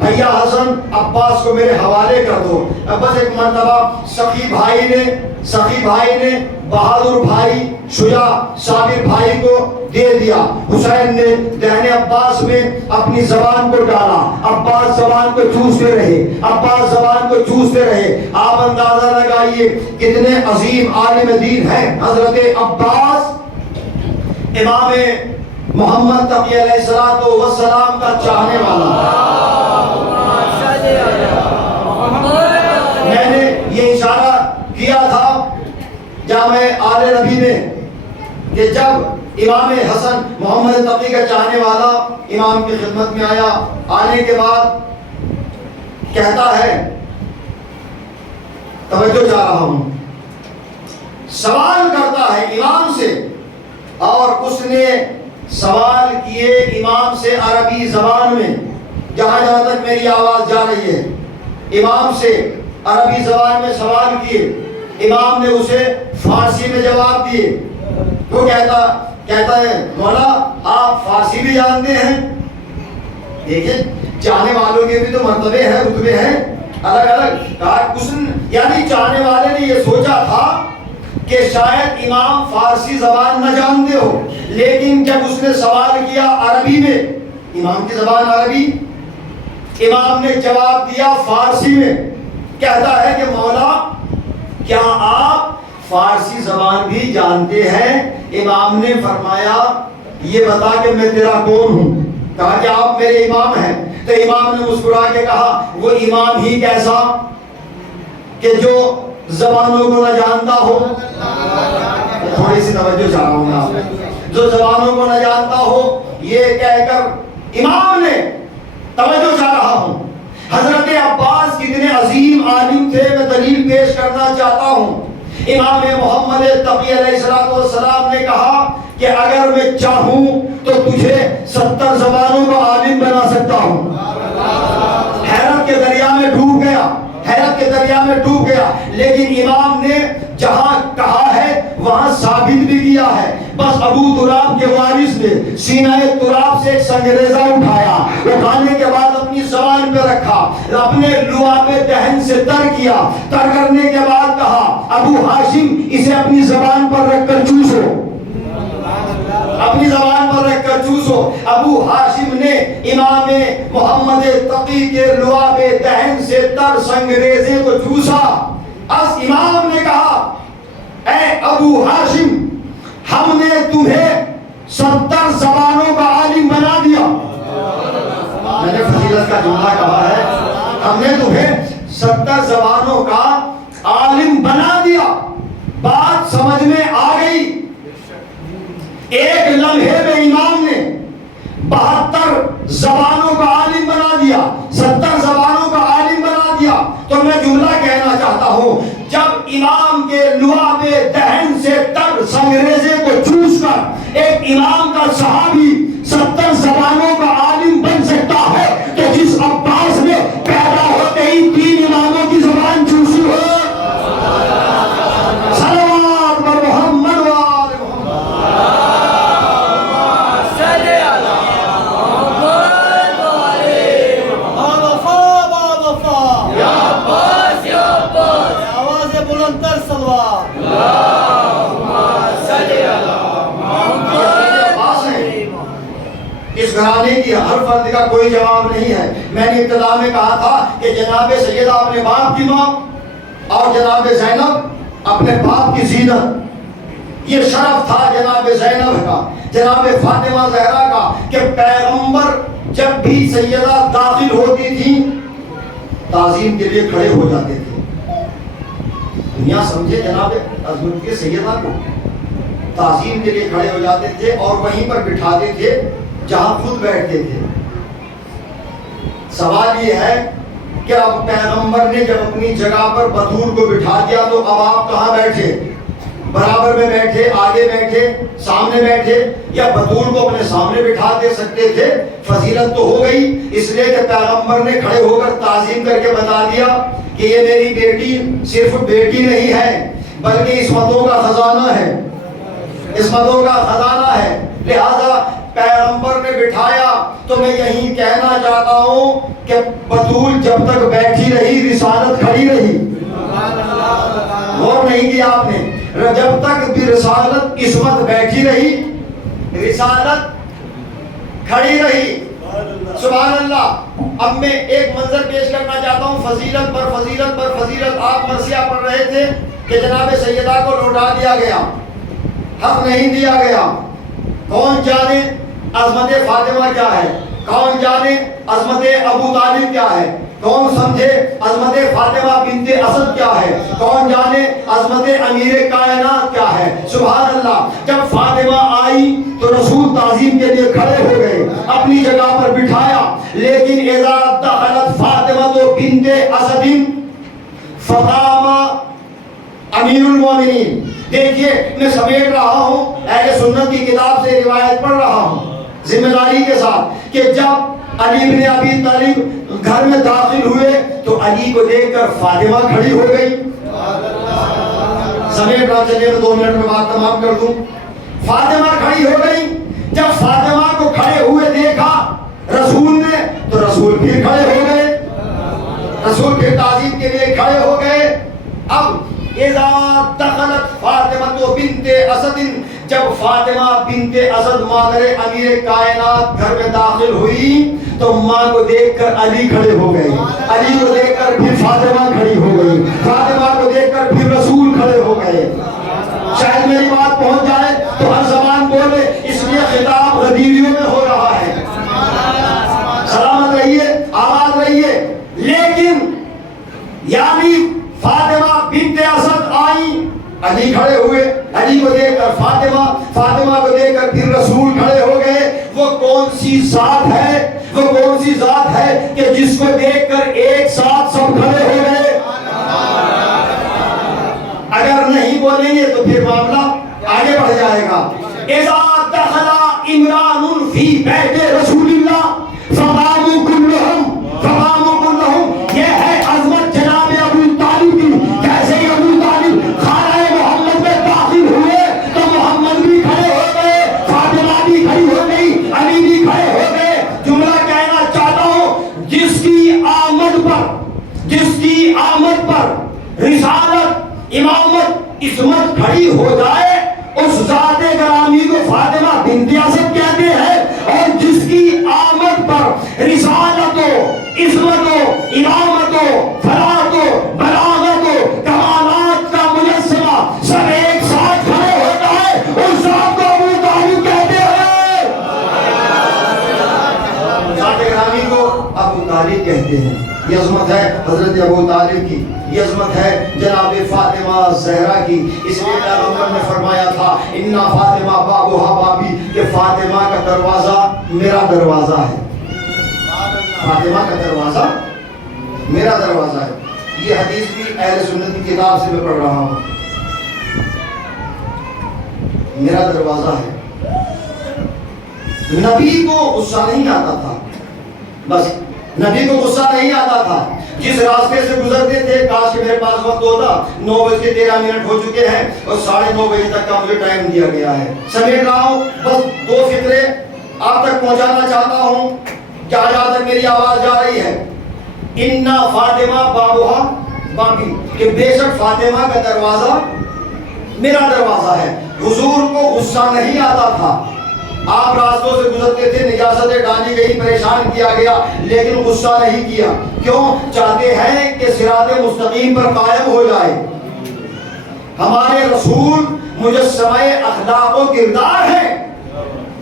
بھیا حسن عباس کو میرے حوالے کر دو. بس ایک مرتبہ سخی بھائی نے بہادر بھائی شجاع صابر بھائی کو دے دیا. حسین نے دہن عباس میں اپنی زبان کو ڈالا. عباس زبان کو چوستے رہے. آپ اندازہ لگائیے کتنے عظیم عالم دین ہیں حضرت عباس. امام محمد تقی علیہ السلام کا چاہنے والا. میں نے یہ اشارہ کیا تھا جامع آل نبی میں کہ جب امام حسن محمد تقی کا چاہنے والا امام کی خدمت میں آیا, آنے کے بعد کہتا ہے, توجہ چاہ رہا ہوں, سوال کرتا ہے امام سے, اور اس نے سوال کیے امام سے عربی زبان میں. جہاں جہاں تک میری آواز جا رہی ہے, امام سے عربی زبان میں سوال کیے. امام نے اسے فارسی میں جواب دیے. وہ کہتا ہے مولا آپ فارسی بھی جانتے ہیں. دیکھیں چاہنے والوں کے بھی تو مرتبے ہیں, رتبے ہیں الگ الگ. یعنی چاہنے والے نے یہ سوچا تھا کہ شاید امام فارسی زبان نہ جانتے ہو, لیکن جب اس نے سوال کیا عربی میں, امام کی زبان عربی, امام نے جواب دیا فارسی میں. کہتا ہے کہ مولا کیا آپ فارسی زبان بھی جانتے ہیں؟ امام نے فرمایا یہ بتا کہ میں تیرا کون ہوں. کہا کہ آپ میرے امام ہیں. تو امام نے مسکرا کے کہا وہ امام ہی کیسا کہ جو زبانوں کو نہ جانتا ہو. تھوڑی سی توجہ چاہ رہا ہوں میں آپ جو زبانوں کو نہ جانتا ہو، یہ کہہ کر امام نے توجہ چاہ رہا ہوں۔ حضرت عباس کتنے عظیم عالم تھے، میں دلیل پیش کرنا چاہتا ہوں۔ امام محمد تقی علیہ السلام نے کہا کہ اگر میں چاہوں تو تجھے 70 زبانوں کا عالم بنا سکتا ہوں۔ حیرت کے دریا میں ڈوب گیا، حیرت کے دریا میں ڈوب گیا، لیکن امام نے جہاں کہا ہے وہاں ثابت بھی کیا ہے۔ بس ابو تراب کے وارث نے سینہ تراب سے ایک سنگریزہ اٹھایا، اٹھانے کے بعد اپنی زبان پہ رکھا، اپنے لعاب دہن سے تر کیا، تر کرنے کے بعد کہا ابو ہاشم اسے اپنی زبان پر رکھ کر چوسو، اپنی زبان پر رکھ کر چوسو۔ ابو ہاشم نے امام محمد تقی کے لعاب دہن سے تر سنگریزے کو چوسا۔ اس امام نے کہا اے ابو ہاشم، ہم نے تمہیں 70 زبانوں کا عالم بنا دیا۔ میں نے فضیلت کا جملہ کہا ہے، ہم نے تمہیں 70 زبانوں کا عالم بنا دیا۔ بات سمجھ میں آ گئی۔ ایک لمحے میں امام نے 72 زبانوں کا عالم بنا دیا، 70 زبانوں کا عالم بنا دیا۔ تو میں جملہ کہنا چاہتا ہوں، جب امام کے لعاب دہن سے تر سنگریزے کو چوس کر ایک امام کا صحابی 70 زبانوں کا عالم بن سکتا ہے، تو جس عباس نے پیدا ہوتے ہی 3 اماموں کی زبان چوسی ہو، صلوات بر محمد و آل اس گھرانے کی ہر فرد کا کوئی جواب نہیں ہے۔ میں نے ابتدا میں کہا تھا کہ جناب سیدہ اپنے باپ کی ماں اور جناب زینب اپنے باپ کی زینت، یہ شرف تھا جناب زینب کا، جناب فاطمہ زہرا کا، کہ پیغمبر جب بھی سیدہ داخل ہوتی تھی تعظیم کے لیے کھڑے ہو جاتے تھے۔ دنیا سمجھے جناب عظمت کے سیدہ کو، تعظیم کے لیے کھڑے ہو جاتے تھے اور وہیں پر بٹھاتے تھے جہاں خود بیٹھتے تھے۔ سوال یہ ہے کہ اب پیغمبر نے جب اپنی جگہ پر بطول کو بٹھا دیا تو اب آپ کہاں بیٹھے؟ برابر میں بیٹھے، آگے بیٹھے، سامنے بیٹھے، یا بطول کو اپنے سامنے بٹھا دے سکتے تھے؟ فضیلت تو ہو گئی، اس لیے کہ پیغمبر نے کھڑے ہو کر تعظیم کر کے بتا دیا کہ یہ میری بیٹی صرف بیٹی نہیں ہے بلکہ عصمتوں کا خزانہ ہے، عصمتوں کا خزانہ ہے۔ لہذا پیغمبر نے بٹھایا تو میں یہی کہنا چاہتا ہوں کہ بطول جب تک بیٹھی رہی رسالت کھڑی رہی۔ غور نہیں کیا آپ نے؟ جب تک بھی رسالت عصمت بیٹھی رہی، رسالت کھڑی رہی۔ سبحان اللہ۔ اب میں ایک منظر پیش کرنا چاہتا ہوں، فضیلت پر فضیلت پر فضیلت۔ آپ مرثیہ پڑھ رہے تھے کہ جناب سیدہ کو لوٹا دیا گیا، حق نہیں دیا گیا۔ کون جانے عظمت فاطمہ کیا ہے، کون جانے عظمت ابو طالب کیا ہے، کون سمجھے عظمت فاطمہ بنت اسد کیا ہے، کون جانے عظمت امیر کائنات کیا ہے۔ سبحان اللہ۔ جب فاطمہ آئی تو رسول تعظیم کے لیے کھڑے ہو گئے، اپنی جگہ پر بٹھایا، لیکن اذا دخلت فاطمہ تو بنت اسد فقام امیر المومنین۔ دیکھیے میں سمیٹ رہا ہوں، اہل سنت کی کتاب سے روایت پڑھ رہا ہوں ذمہ داری کے ساتھ، کہ جب علی بن ابی طالب گھر میں داخل ہوئے تو علی کو دیکھ کر فاطمہ کھڑی ہو گئی۔ سمیٹ رہا، چلیے میں 2 منٹ میں بات تمام کر دوں۔ فاطمہ کھڑی ہو گئی۔ جب فاطمہ کو کھڑے ہوئے دیکھا رسول نے تو رسول پھر کھڑے ہو گئے، رسول پھر تعظیم کے لیے کھڑے ہو گئے۔ اب اذا دخلت فاطمہ بنت اسد، جب فاطمہ بنت اسد مادر امیر کائنات گھر میں داخل ہوئی تو ماں کو دیکھ کر علی کھڑے ہو گئے، علی کو دیکھ کر پھر فاطمہ کھڑی ہو گئی، فاطمہ کو دیکھ کر پھر رسول کھڑے ہو گئے۔ شاید میری بات پہنچ جائے تو ہر زبان بولے، اس لیے خطاب غدیریوں میں ہو رہا ہے۔ سلامت رہیے، آباد رہیے۔ لیکن یعنی فاطمہ بنت اسد آئی، علی کھڑے ہوئے، علی کو دیکھ کر فاطمہ، فاطمہ کو دیکھ کر پھر سی ذات ہے، وہ کون سی ذات ہے کہ جس کو دیکھ کر ایک ساتھ سب کھڑے ہو گئے؟ اگر نہیں بولیں گے تو پھر معاملہ آگے بڑھ جائے گا۔ اذا دخل عمران فی بیت رسول اللہ فقاموا كلهم، یہ ہے عظمت جناب ابو طالب کی۔ کیسے ابو طالب خانہ محمد میں داخل ہوئے تو محمد بھی کھڑے ہو گئے، فاطمہ بھی کھڑی ہو گئی، علی بھی کھڑے ہو گئے۔ جملہ کہنا چاہتا ہوں، جس کی آمد پر رسالت، امامت، عصمت کھڑی ہو جائے، اس ذات گرامی کو فاطمہ بنت اسد کہتے ہیں، اور جس کی آمد پر رسالت و عصمت و امامت و فلاح و بلاغت و کمالات کا مجسمہ سب ایک ساتھ کھڑے ہوتا ہے، اس ذات کو ابو طالب کہتے ہیں۔ ذات گرامی کو ابو طالب کہتے ہیں۔ یہ عظمت ہے حضرت ابو طالب کی، یہ عظمت ہے جناب فاطمہ زہرا کی۔ اس لیے پیغمبر نے فرمایا تھا انا فاطمہ بابھا بابی، کہ فاطمہ کا دروازہ میرا دروازہ ہے، فاطمہ کا دروازہ میرا دروازہ ہے۔ یہ حدیث بھی اہل سنت کی کتاب سے میں پڑھ رہا ہوں، میرا دروازہ ہے۔ نبی کو غصہ نہیں آتا تھا، بس نبی کو غصہ نہیں آتا تھا۔ جس راستے سے گزرتے تھے، کاش کہ میرے پاس وقت ہوتا، 9:13 ہو چکے ہیں اور 9:30 بجے تک کا مجھے ٹائم دیا گیا ہے۔ سمیٹ رہا ہوں، بس 2 فکرے آپ تک پہنچانا چاہتا ہوں، جہاں تک میری آواز جا رہی ہے۔ انا فاطمہ بابھا بابی، کہ بے شک فاطمہ کا دروازہ میرا دروازہ ہے۔ حضور کو غصہ نہیں آتا تھا، آپ راستوں سے گزرتے تھے، نجاستیں ڈالی گئی، پریشان کیا گیا، لیکن غصہ نہیں کیا۔ کیوں؟ چاہتے ہیں کہ صراط مستقیم پر قائم ہو جائے۔ ہمارے رسول مجسمہ اخلاق و کردار ہیں،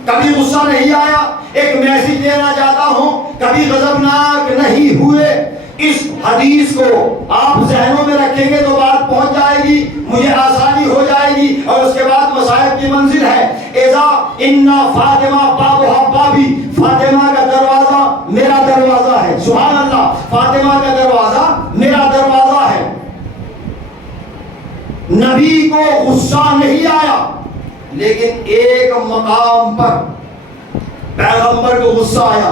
کبھی غصہ نہیں آیا۔ ایک میسج دینا چاہتا ہوں، کبھی غضبناک نہیں ہوئے۔ اس حدیث کو آپ ذہنوں میں رکھیں گے تو بات پہنچ جائے گی، مجھے آسانی ہو جائے گی، اور اس کے بعد مصائب کی منزل ہے۔ اذا انا فاطمہ بابھا بابی، فاطمہ کا دروازہ میرا دروازہ ہے۔ سبحان اللہ، فاطمہ کا دروازہ میرا دروازہ ہے۔ نبی کو غصہ نہیں آیا، لیکن ایک مقام پر پیغمبر کو غصہ آیا،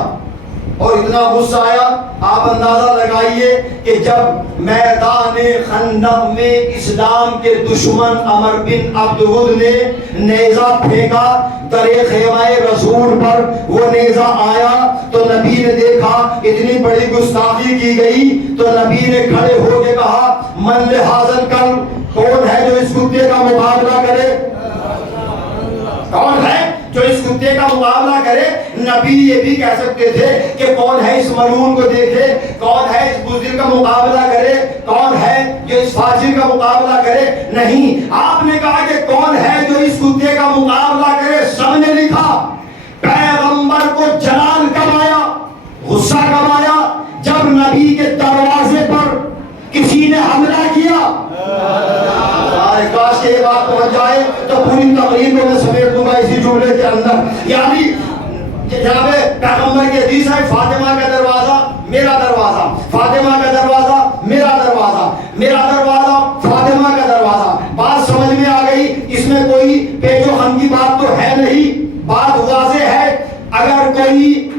اور اتنا غصہ آیا آپ اندازہ لگائیے کہ جب میدان خندق میں اسلام کے دشمن عمر بن عبدود نے نیزہ پھینکا در خیمہ رسول پر، وہ نیزہ آیا تو نبی نے دیکھا اتنی بڑی گستاخی کی گئی، تو نبی نے کھڑے ہو کے کہا من لحاظ الکلب، کون ہے جو اس کتے کا مقابلہ کرے؟ کون ہے جو اس کتے کا مقابلہ کرے؟ نبی یہ بھی کہہ سکتے تھے کہ کون ہے اس ملعون کو دیکھے، کون ہے اس بزدل کا مقابلہ کرے، کون ہے جو اس فاجر کا مقابلہ کرے۔ نہیں، آپ نے کہا کہ کون ہے جو اس کتے کا مقابلہ کرے۔ سب نے لکھا۔ پیغمبر کو جلال کب آیا، غصہ کب آیا؟ جب نبی کے دروازے پر کسی نے حملہ کیا۔ کاش کہ یہ بات پہنچ جائے تو پوری تقریر کو میں سمیٹ دوں گا اسی جملے کے اندر۔ یعنی جناب پیغمبر کی حدیث ہے فاطمہ کا دروازہ میرا دروازہ، فاطمہ کا دروازہ میرا دروازہ، میرا دروازہ فاطمہ کا دروازہ۔ بات سمجھ میں آ گئی، اس میں کوئی پیچ و خم کی بات تو ہے نہیں، بات واضح ہے۔ اگر کوئی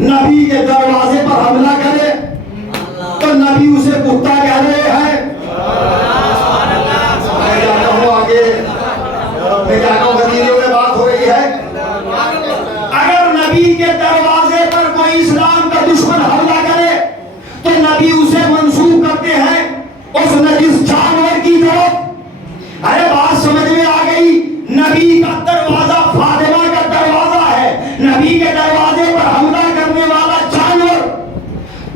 نبی کے دروازے پر حملہ کرے تو نبی اسے کتا کہہ رہے ہیں۔ میں کہتا ہوں غدیروں میں بات ہو رہی ہے۔ اگر نبی کے دروازے پر کوئی اسلام کا دشمن حملہ کرے تو نبی اسے منسوب کرتے ہیں اس نجس جانور کی طرف۔ ارے بات سمجھ میں آ گئی، نبی کا دروازہ فاطمہ کا دروازہ ہے، نبی کے دروازے پر حملہ کرنے والا جانور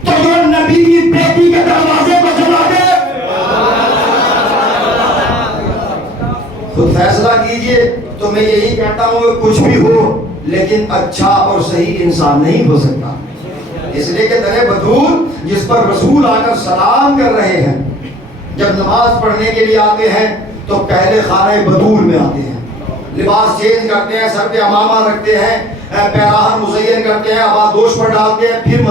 تو جو نبی کی بیٹی کے دروازے کو جلا دے، خود فیصلہ کیجئے۔ تو میں یہی کہتا ہوں کہ کچھ بھی ہو لیکن اچھا اور صحیح انسان نہیں ہو سکتا، اس لیے کہ در بطول جس پر رسول آ کر سلام کر رہے ہیں، جب نماز پڑھنے کے لیے آتے ہیں تو پہلے خانہ بطول میں آتے ہیں، لباس چینج کرتے ہیں، سر پہ امامہ رکھتے ہیں، پیراہن مزین کرتے ہیں، آبادوش پر ڈالتے ہیں، پھر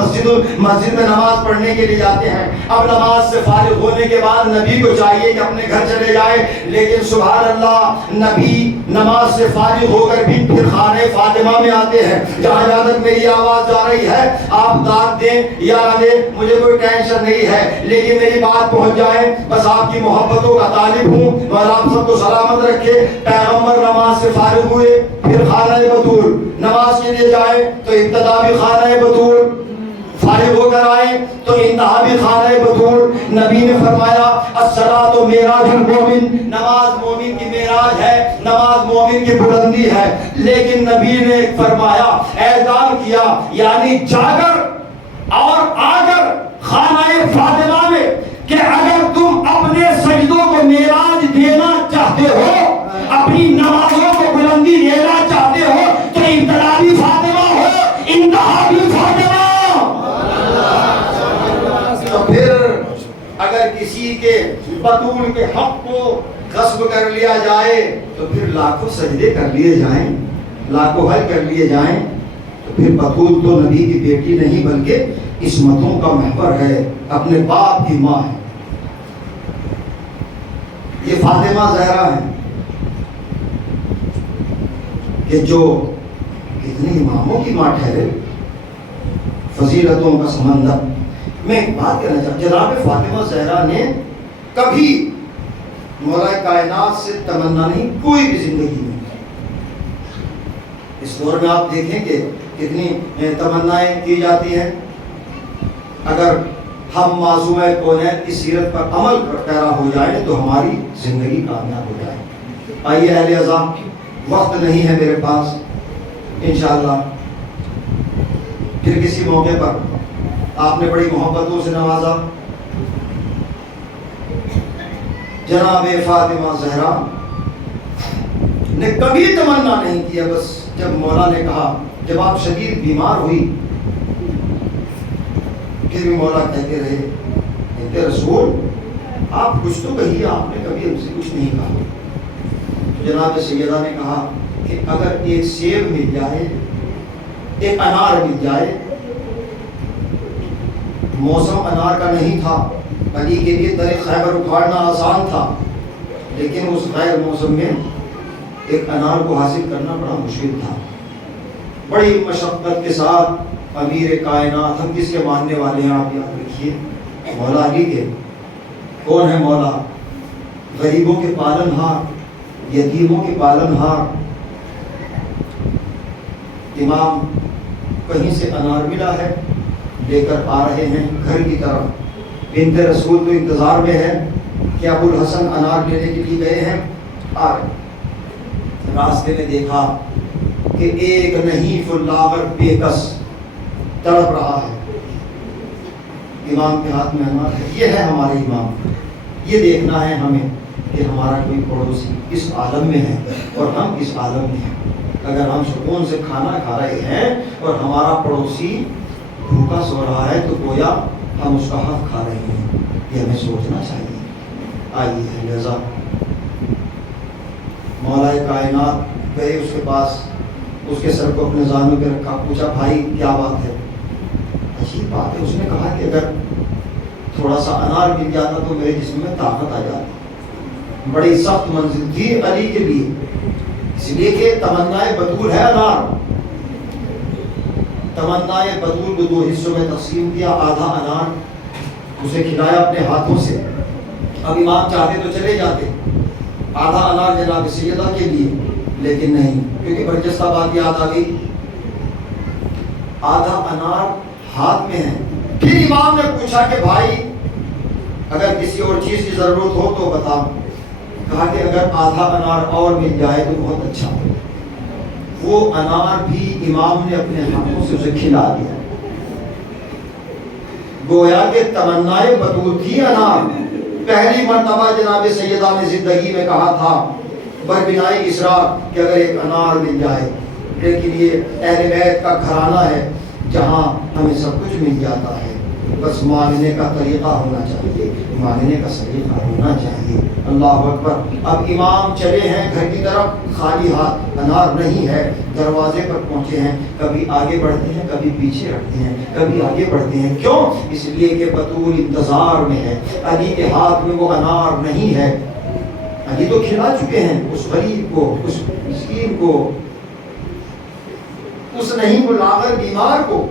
مسجد میں نماز پڑھنے کے لیے جاتے ہیں۔ اب نماز سے فارغ ہونے کے بعد نبی کو چاہیے کہ اپنے گھر چلے جائے، لیکن سبحان اللہ نبی نماز سے فارغ ہو کر بھی پھر خانہ فاطمہ میں آتے ہیں، جہاں تک میری آواز جا رہی ہے آپ داد دیں یا نہ دیں مجھے کوئی ٹینشن نہیں ہے، لیکن میری بات پہنچ جائے، بس آپ کی محبتوں کا طالب ہوں۔ مولا آپ سب کو سلامت رکھے۔ پیغمبر نماز سے فارغ ہوئے، پھر خانہ بطول نماز کے لیے جائے تو ابتدا بھی خانہ بطول، فارغ ہو کر آئے تو انتہا بھی خانہ بطول۔ نبی نے فرمایا الصلاۃ معراج المومن، نماز مومن کی معراج ہے، نماز مومن کی بلندی ہے۔ لیکن نبی نے فرمایا، اعلان کیا، یعنی جا کر اور آ کر خانہ فاطمہ میں کہ اگر تم اپنے سجدوں کو معراج دینا چاہتے ہو، اپنی نمازوں کو بلندی دینا چاہتے ہو تو ابتدا بھی فاطمہ ہو، انتہا بھی فاطمہ۔ تو پھر اگر کسی کے بطول کے حق کو غصب کر لیا جائے تو پھر لاکھوں سجدے کر لیے جائیں، لاکھوں حج کر لیے جائیں، تو پھر بطول تو نبی کی بیٹی نہیں بلکہ عصمتوں کا محور ہے، اپنے باپ کی ماں ہے۔ یہ فاطمہ زہرا ہے کہ جو کتنی اماموں کی ماں ٹھہرے، فضیلتوں کا سمندر۔ میں ایک بات کہنا چاہتا ہوں، جناب فاطمہ زہرا نے کبھی مولا کائنات سے تمنا نہیں، کوئی بھی زندگی میں۔ اس دور میں آپ دیکھیں کہ کتنی تمنائیں کی جاتی ہیں۔ اگر ہم معصومہ کونین کی سیرت پر عمل پیرا ہو جائیں تو ہماری زندگی کامیاب ہو جائے۔ آئیے اہل عزا، وقت نہیں ہے میرے پاس، انشاءاللہ پھر کسی موقع پر آپ نے بڑی محبتوں سے نوازا۔ جناب فاطمہ زہرا نے کبھی تمنا نہیں کیا، بس جب مولا نے کہا، جب آپ شدید بیمار ہوئی پھر بھی مولا کہتے رہے کہ رسول آپ کچھ تو کہیے، آپ نے کبھی ہم سے کچھ نہیں کہا۔ جناب سیدہ نے کہا کہ اگر ایک سیب مل جائے، ایک انار مل جائے، موسم انار کا نہیں تھا، علی کے لیے در خیبر اکھاڑنا آسان تھا، لیکن اس غیر موسم میں ایک انار کو حاصل کرنا بڑا مشکل تھا۔ بڑی مشقت کے ساتھ امیر کائنات، ہم کس کے ماننے والے ہیں آپ یاد رکھیے، مولا علی کے۔ کون ہے مولا؟ غریبوں کے پالن ہار، یتیموں کے پالن ہار۔ امام کہیں سے انار ملا ہے، لے کر آ رہے ہیں گھر کی طرف۔ بنت رسول تو انتظار میں ہے کہ ابو الحسن انار لینے کے لیے گئے ہیں، آ رہے۔ راستے میں دیکھا کہ ایک نہیں فلاور بے کس تڑپ رہا ہے، امام کے ہاتھ میں انار ہے۔ یہ ہے ہمارے امام۔ یہ دیکھنا ہے ہمیں کہ ہمارا کوئی پڑوسی کس عالم میں ہے اور ہم کس عالم میں ہیں۔ اگر ہم سکون سے کھانا کھا رہے ہیں اور ہمارا پڑوسی بھوکا سو رہا ہے تو گویا ہم اس کا حق کھا رہے ہیں، یہ ہمیں سوچنا چاہیے۔ آئیے لہذا مولا کائنات گئے اس کے پاس، اس کے سر کو اپنے زانوں پہ رکھا، پوچھا بھائی کیا بات ہے؟ عجیب بات ہے، اس نے کہا کہ اگر تھوڑا سا انار مل جاتا تو میرے جسم میں طاقت آ جاتی۔ بڑی سخت منزل تھی علی کے لیے، اس لیے کہ تمنائے بطول ہے انار۔ تمنائے بطول کو دو حصوں میں تقسیم کیا، آدھا انار اسے کھلایا اپنے ہاتھوں سے۔ اب امام چاہتے تو چلے جاتے، آدھا انار جناب سیدہ کے لیے، لیکن نہیں، کیونکہ برجستہ بات یاد آ گئی، آدھا انار ہاتھ میں ہے۔ پھر امام نے پوچھا کہ بھائی اگر کسی اور چیز کی ضرورت ہو تو بتا۔ کہا کہ اگر آدھا انار اور مل جائے تو بہت اچھا ہو۔ وہ انار بھی امام نے اپنے ہاتھوں سے اسے کھلا دیا۔ گویا کہ تمنائے بطول تھی انار۔ پہلی مرتبہ جناب سیدہ نے زندگی میں کہا تھا بربنائے اسرا کہ اگر ایک انار مل جائے، لیکن یہ اہل بیت کا گھرانہ ہے جہاں ہمیں سب کچھ مل جاتا ہے۔ بس مانگنے کا طریقہ ہونا چاہیے، مانگنے کا سلیقہ ہونا چاہیے۔ اللہ اکبر۔ اب امام چلے ہیں گھر کی طرف، خالی ہاتھ، انار نہیں ہے، دروازے پر پہنچے ہیں، کبھی آگے بڑھتے ہیں کبھی پیچھے ہٹتے ہیں، کبھی آگے بڑھتے ہیں۔ کیوں؟ اس لیے کہ بطول انتظار میں ہے، علی کے ہاتھ میں وہ انار نہیں ہے۔ علی تو کھلا چکے ہیں اس غریب کو، اس مسکین کو، اس نہیں وہ لاغر بیمار کو۔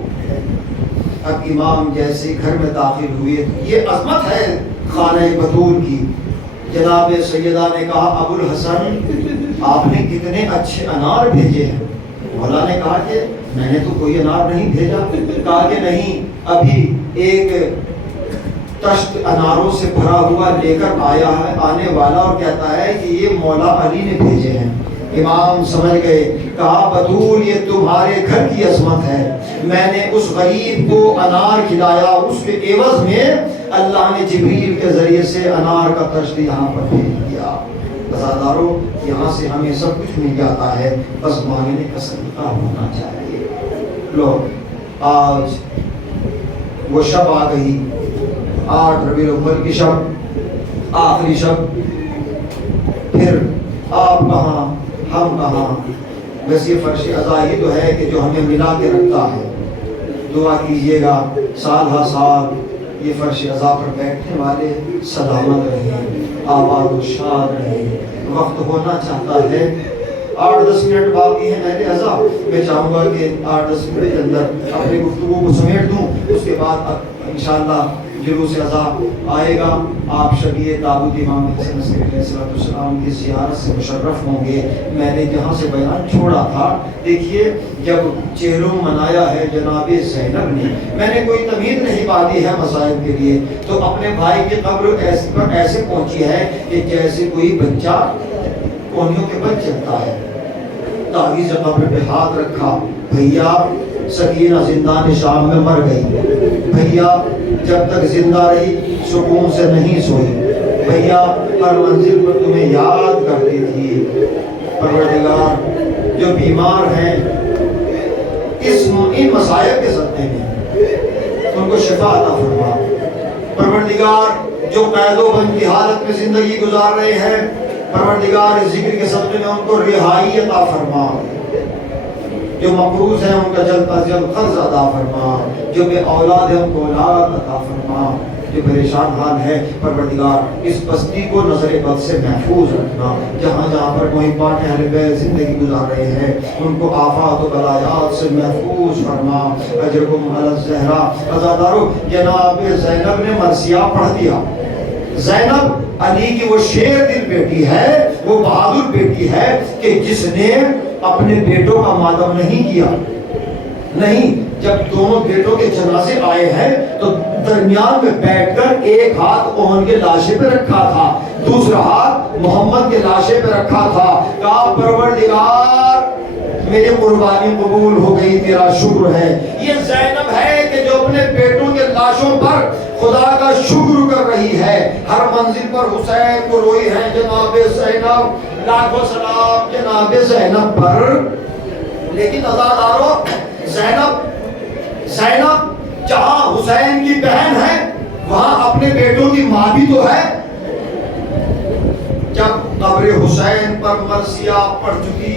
اب امام جیسے گھر میں داخل ہوئے، یہ عظمت ہے خانہ بطول کی۔ جناب سیدہ نے کہا ابو الحسن آپ نے کتنے اچھے انار بھیجے ہیں۔ مولا نے کہا کہ میں نے تو کوئی انار نہیں بھیجا۔ کہا کہ نہیں، ابھی ایک تشت اناروں سے بھرا ہوا لے کر آیا ہے آنے والا، اور کہتا ہے کہ یہ مولا علی نے بھیجے ہیں۔ امام سمجھ گئے، کہا بطول یہ تمہارے گھر کی عظمت ہے، میں نے اس غریب کو انار کھلایا، اس کے عوض میں اللہ نے جبریل کے ذریعے سے انار کا تشت یہاں پر بھیج دیا۔ عزادارو، یہاں سے ہمیں سب کچھ مل جاتا ہے، بس مانگنے کا سلیقہ ہونا چاہیے۔ لو آج وہ شب آ گئی، 8 ربیع الاول کی شب، آخری شب۔ پھر آپ کہاں، ہم کہاں؟ بس یہ فرش عزا ہی تو ہے کہ جو ہمیں ملا کے رکھتا ہے۔ دعا کیجئے گا سال ہر سال یہ فرش عزا پر بیٹھنے والے سلامت رہیں، آباد و شاد رہیں۔ وقت ہونا چاہتا ہے، 8-10 منٹ باقی ہیں اہل عزا۔ میں چاہوں گا کہ 8-10 منٹ کے اندر اپنی گفتگو کو سمیٹ دوں، اس کے بعد انشاءاللہ جلوس عزا آئے گا۔ آپ شبیہ تابوت امام حسن عسکری علیہ السلام کی زیارت سے مشرف ہوں گے۔ میں نے جہاں سے بیان چھوڑا تھا، دیکھیے جب چہلم منایا ہے جناب زینب نے، میں نے کوئی تمید نہیں باندھی ہے مسائل کے لیے، تو اپنے بھائی کی قبر ایسے پہنچی ہے کہ جیسے کوئی بچہ کونیوں کے بل چلتا ہے۔ تعویذ قبر پہ ہاتھ رکھا، بھیا سکینہ زندان شام میں مر گئی، بھیا جب تک زندہ رہی سکون سے نہیں سوئی، بھیا ہر منزل پر تمہیں یاد کرتی تھی۔ پروردگار جو بیمار ہیں ان مسائل کے صدقے میں ان کو شفا عطا فرما۔ پروردگار جو قید و بند کی حالت میں زندگی گزار رہے ہیں، پروردگار اس ذکر کے صدقے میں ان کو رہائی عطا فرما۔ جو مقروض ہیں ان کا جلد از جلد قرض عطا فرما، جو بے اولاد ہیں ان کو اولاد عطا فرما، جو پریشان حال ہے پروردگار اس بستی کو نظر بد سے محفوظ رکھنا۔ جہاں جہاں پر محبان اہل بیت زندگی گزار رہے ہیں ان کو آفات و بلایات سے محفوظ فرما۔ اجرکم علی الزہرا۔ عزادارو، جناب زینب نے مرثیہ پڑھ دیا۔ زینب علی کی وہ شیر دل بیٹی ہے، وہ بہادر بیٹی ہے کہ جس نے اپنے بیٹوں کا ماتم نہیں کیا۔ نہیں، جب دونوں بیٹوں کے جنازے آئے ہیں تو درمیان میں بیٹھ کر ایک ہاتھ اوہن کے لاشے پہ رکھا تھا، دوسرا ہاتھ محمد کے لاشے پہ رکھا تھا۔ کہا پروردگار میری قربانی قبول ہو گئی، تیرا شکر ہے۔ یہ زینب ہے کہ جو اپنے بیٹوں کے لاشوں پر خدا کا شکر کر رہی ہے۔ ہر منزل پر حسین کو روئی ہے جناب زینب، لاکھوں سلام جناب زینب پر۔ لیکن عزادارو، زینب جہاں حسین کی بہن ہے وہاں اپنے بیٹوں کی ماں بھی تو ہے۔ جب قبر حسین پر مرثیہ پڑھ چکی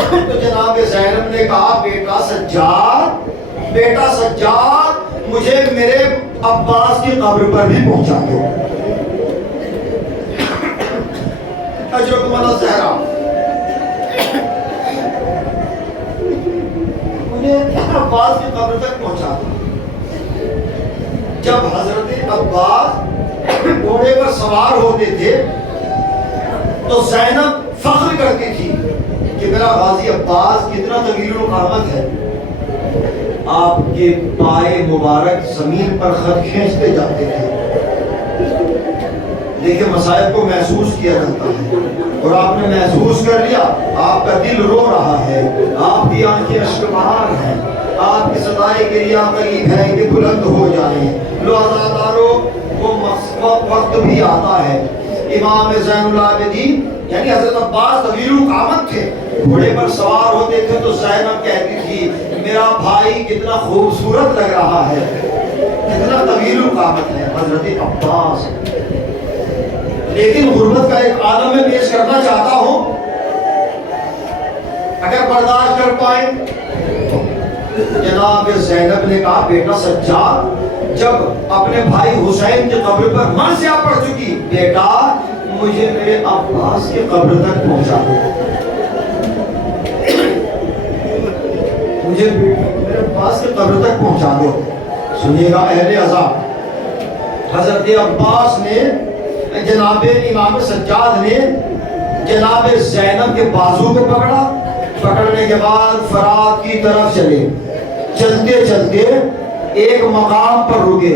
تو جناب زینب نے کہا بیٹا سجاد مجھے میرے عباس کی قبر پر بھی پہنچا دو۔ اجرکم علی الزہرا، مجھے عباس کی قبر تک پہنچا دو۔ جب حضرت عباس گھوڑے پر سوار ہوتے تھے تو زینب فخر کرتی تھی کہ میرا غازی عباس کتنا طویل القامت ہے۔ آپ کے پائے مبارک زمین پر خط کھینچتے جاتے تھے، لیکن مصائب کو محسوس کیا جاتا ہے، اور آپ نے محسوس کر لیا، آپ کا دل رو رہا ہے، آپ کی آنکھیں اشک بہار ہیں، آپ کی صدائے گریہ قریب ہے کہ بلند ہو جائیں۔ لو عزادارو، وہ وقت بھی آتا ہے۔ امام زین العابدین یعنی حضرت عباس طویل القامت تھے، گھوڑے پر سوار ہوتے تھے تو زینب کہتی تھی میرا بھائی کتنا خوبصورت لگ رہا ہے، کتنا طویل القامت ہے، حضرت عباس۔ لیکن غربت کا ایک عالم میں پیش کرنا چاہتا ہوں، اگر برداشت کر پائیں۔ جناب زینب نے کہا بیٹا سجاد جب اپنے بھائی حسین کی قبر پر مرثیہ پڑ چکی، بیٹا مجھے میرے عباس کی قبر تک پہنچا دو، مجھے میرے عباس کی قبر تک پہنچا دو۔ سنیے گا اہل عزا، حضرت عباس نے، جناب امام سجاد نے جناب زینب کے بازو کو پکڑا، پکڑنے کے بعد فرات کی طرف چلے، چلتے چلتے ایک مقام پر رکے۔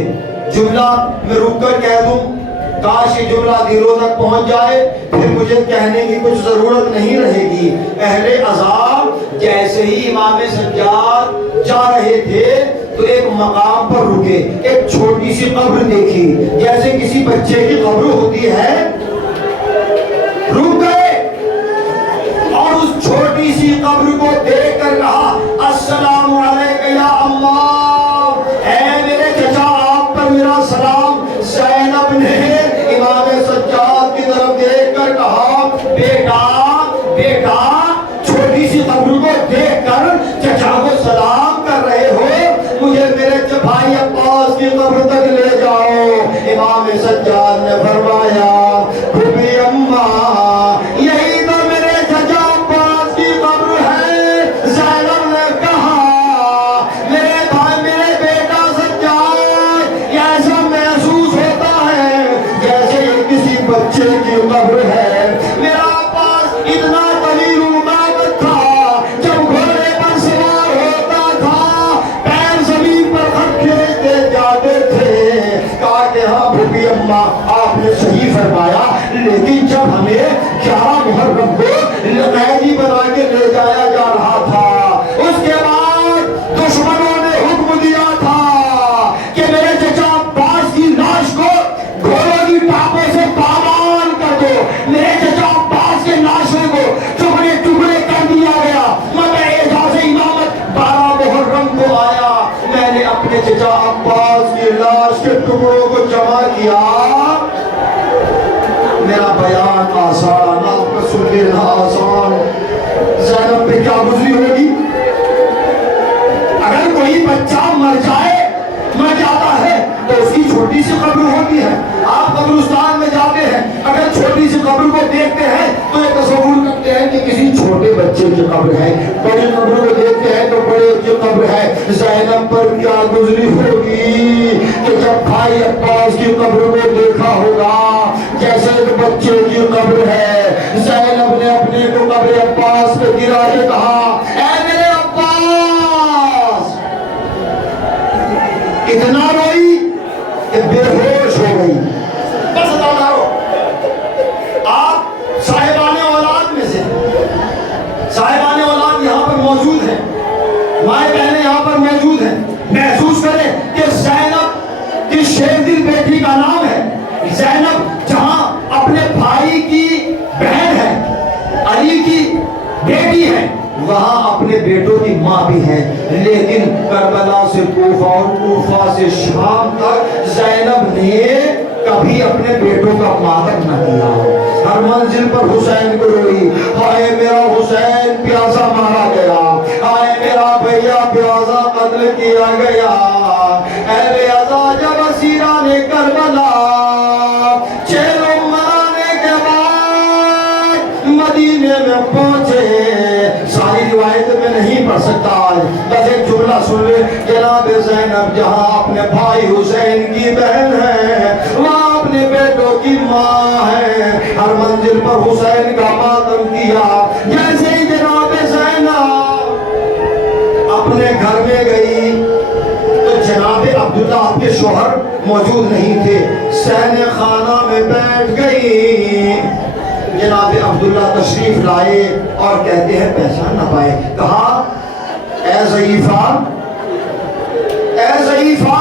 جملہ میں رک کر کہہ دوں، کاش یہ جملہ دلوں تک پہنچ جائے، پھر مجھے کہنے کی کچھ ضرورت نہیں رہے گی۔ اہل عذاب جیسے ہی امام سجاد جا رہے تھے تو ایک مقام پر رکے، ایک چھوٹی سی قبر دیکھی، جیسے کسی بچے کی قبر ہوتی ہے، رک گئے اور اس چھوٹی سی قبر کو دیکھ کر کہا السلام علیکم یا اماں، اے میرے چچا آپ پر میرا سلام۔ زینب نے امام سجاد کی طرف دیکھ کر کہا بیٹا بیٹا، چھوٹی سی قبر کو دیکھ کر چچا کو سلام کر رہے ہو، مجھے میرے بھائی عباس کی قبر تک لے جاؤ۔ امام سجاد نے فرمایا بھوپی اماں یہی تو میرے چچا عباس کی قبر ہے۔ زینب نے کہا میرے بھائی میرے بیٹا سجاد، ایسا محسوس ہوتا ہے جیسے یہ کسی بچے کی قبر ہے۔ میرا عباس اتنا طویل القامت تھا، جب گھوڑے پر سوار ہوتا تھا پیر زمین پر خط کھینچتے جاتے تھے۔ کہا کہ ہاں بھوپی اماں آپ نے صحیح فرمایا، لیکن جب ہمیں 11 محرم کو قیدی بنا کے لے جایا جا رہا تھا، اس کے بعد دشمنوں نے حکم دیا تھا کہ میرے چچا عباس کی لاش کو گھوڑوں کی ٹانپوں سے پامال کر دو۔ میرے چچا عباس کے لاشوں کو ٹکڑے ٹکڑے کر دیا گیا۔ میں اعزاز امامت 12 محرم کو آیا، میں نے اپنے چچا عباس کی لاش کے ٹکڑوں کو جمع کیا۔ میرا بیان آسان، آپ کو سن لینا آسان، زینب پہ کیا گزری ہوگی؟ اگر کوئی بچہ مر جاتا ہے تو اس کی چھوٹی سی قبر ہوتی ہے۔ آپ قبرستان میں جاتے ہیں، اگر چھوٹی سی قبر کو دیکھتے ہیں تو یہ تصور کرتے ہیں کہ کسی چھوٹے بچے کی قبر ہے، بڑی قبر کو دیکھتے ہیں تو بڑے کی قبر ہے۔ زینب پر کیا گزری ہوگی کہ جب بھائی عباس کی قبر کو دیکھا ہوگا جیسے ایک بچے کی قبر ہے۔ زینب نے اپنے کو قبر عباس پہ گرا کے کہا اے میرے عباس، اتنا روئی کہ بے ہوش ہو گئی۔ بس بتا رہو، آپ صاحبان اولاد میں سے، صاحبان اولاد یہاں پر موجود ہیں، مائیں بہنیں یہاں پر موجود ہیں، محسوس کریں کہ زینب کی شیر دل بیٹی کا نام ہے۔ زینب جہاں اپنے بھائی کی بہن ہے، علی کی بیٹی ہے، وہاں اپنے بیٹوں کی ماں بھی ہے، لیکن کربلا سے کوفہ اور کوفہ سے شام تک زینب نے کبھی اپنے بیٹوں کا ماتم نہ کیا۔ ہر منزل پر حسین کو روئی، ہائے میرا حسین پیاسا مارا گیا، ہائے میرا بھیا پیاسا قتل کیا گیا۔ اہل عزا جب اسیران کربلا چیلوں مرانے کے بعد مدینے میں پہنچے، ساری روایت میں نہیں پڑھ سکتا آج، بس ایک جملہ سن لے، جناب زینب جہاں اپنے بھائی حسین کی بہن ہے، وہاں اپنے بیٹوں کی ماں ہے، ہر منزل پر حسین کا ماتم کیا۔ جیسے ہی جناب زینب اپنے گھر میں گئی تو جناب عبداللہ آپ کے شوہر موجود نہیں تھے، صحن خانہ میں بیٹھ گئی۔ جناب عبداللہ تشریف لائے اور کہتے ہیں پہچان نہ پائے، کہا اے ضعیفہ، اے ضعیفہ،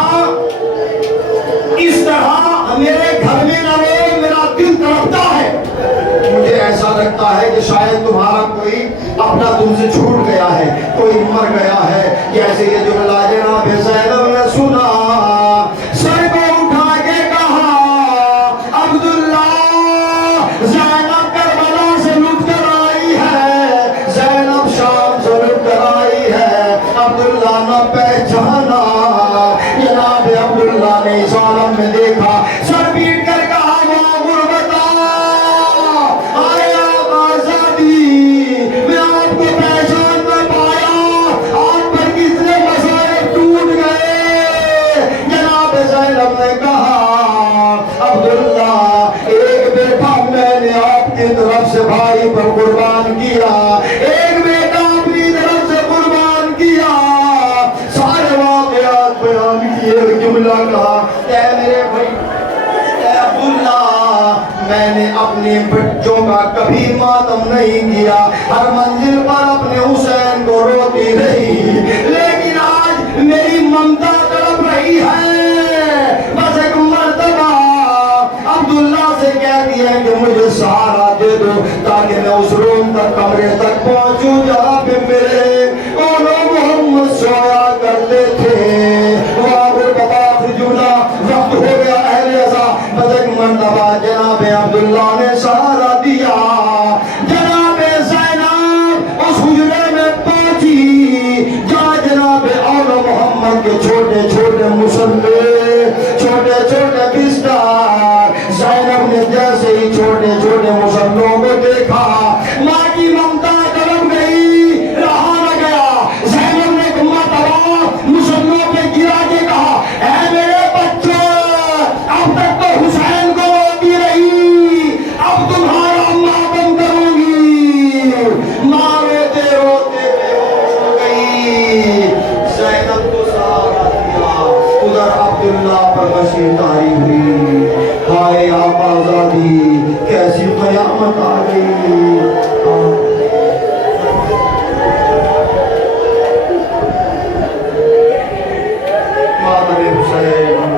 اس طرح میرے گھر میں نہ رہو، میرا دل تڑپتا ہے، مجھے ایسا لگتا ہے کہ شاید تمہارا کوئی اپنا تم سے چھوٹ گیا ہے، کوئی مر گیا ہے، یا عبداللہ نہ پہچانا. جناب عبداللہ نے اس عالم میں دیکھا, سر پیٹ کر کہا وہ غربتا آیا آزادی, میں آپ کو پہچان نہ پایا, آپ پر کتنے مسائل ٹوٹ گئے. جناب زینب نے کہا عبداللہ ایک بیٹا میں نے آپ کی طرف سے بھائی پر قربان کیا, ایک بیٹا اپنی طرف سے قربان کیا. سارے واقعات بیان کیے, جملہ کہا اے میرے بھائی, اے عبداللہ میں نے اپنے بچوں کا کبھی ماتم نہیں کیا, ہر منزل پر اپنے حسین کو روتی رہی, لیکن آج میری ممتا تڑپ رہی ہے. بس ایک مرتبہ عبداللہ سے کہہ دیا کہ مجھے سہارا دے دو تاکہ میں اس روم تک کمرے تک پہنچوں جہاں پہ میرے اور محمد سویا کرتے تھے. وہاں پر بابا جملہ وقت ہو گیا اہل عزا. بس ایک مرتبہ جناب عبداللہ نے سہارا دیا. جناب زینب اس حجرے میں پہنچی جہاں جناب اولا محمد کے چھوٹے چھوٹے مصلے, چھوٹے چھوٹے بستر. زینب نے جیسے ہی چھوٹے چھوٹے مصلوں کو دیکھا, ماں کی ممتا تڑپ گئی, رہا نہ گیا. زینب نے ایک مرتبہ مصلوں پہ گرا کے کہا اے میرے بچوں, اب تک تو حسین کو روتی رہی, اب تمہارا ماتم کروں گی. ماں روتے روتے بے ہوش ہو گئی. زینب کو سہارا دیا, ادھر عبداللہ پر مشین تاری ہوئی. ہائے آپ آزادی, کیسی قیامت آ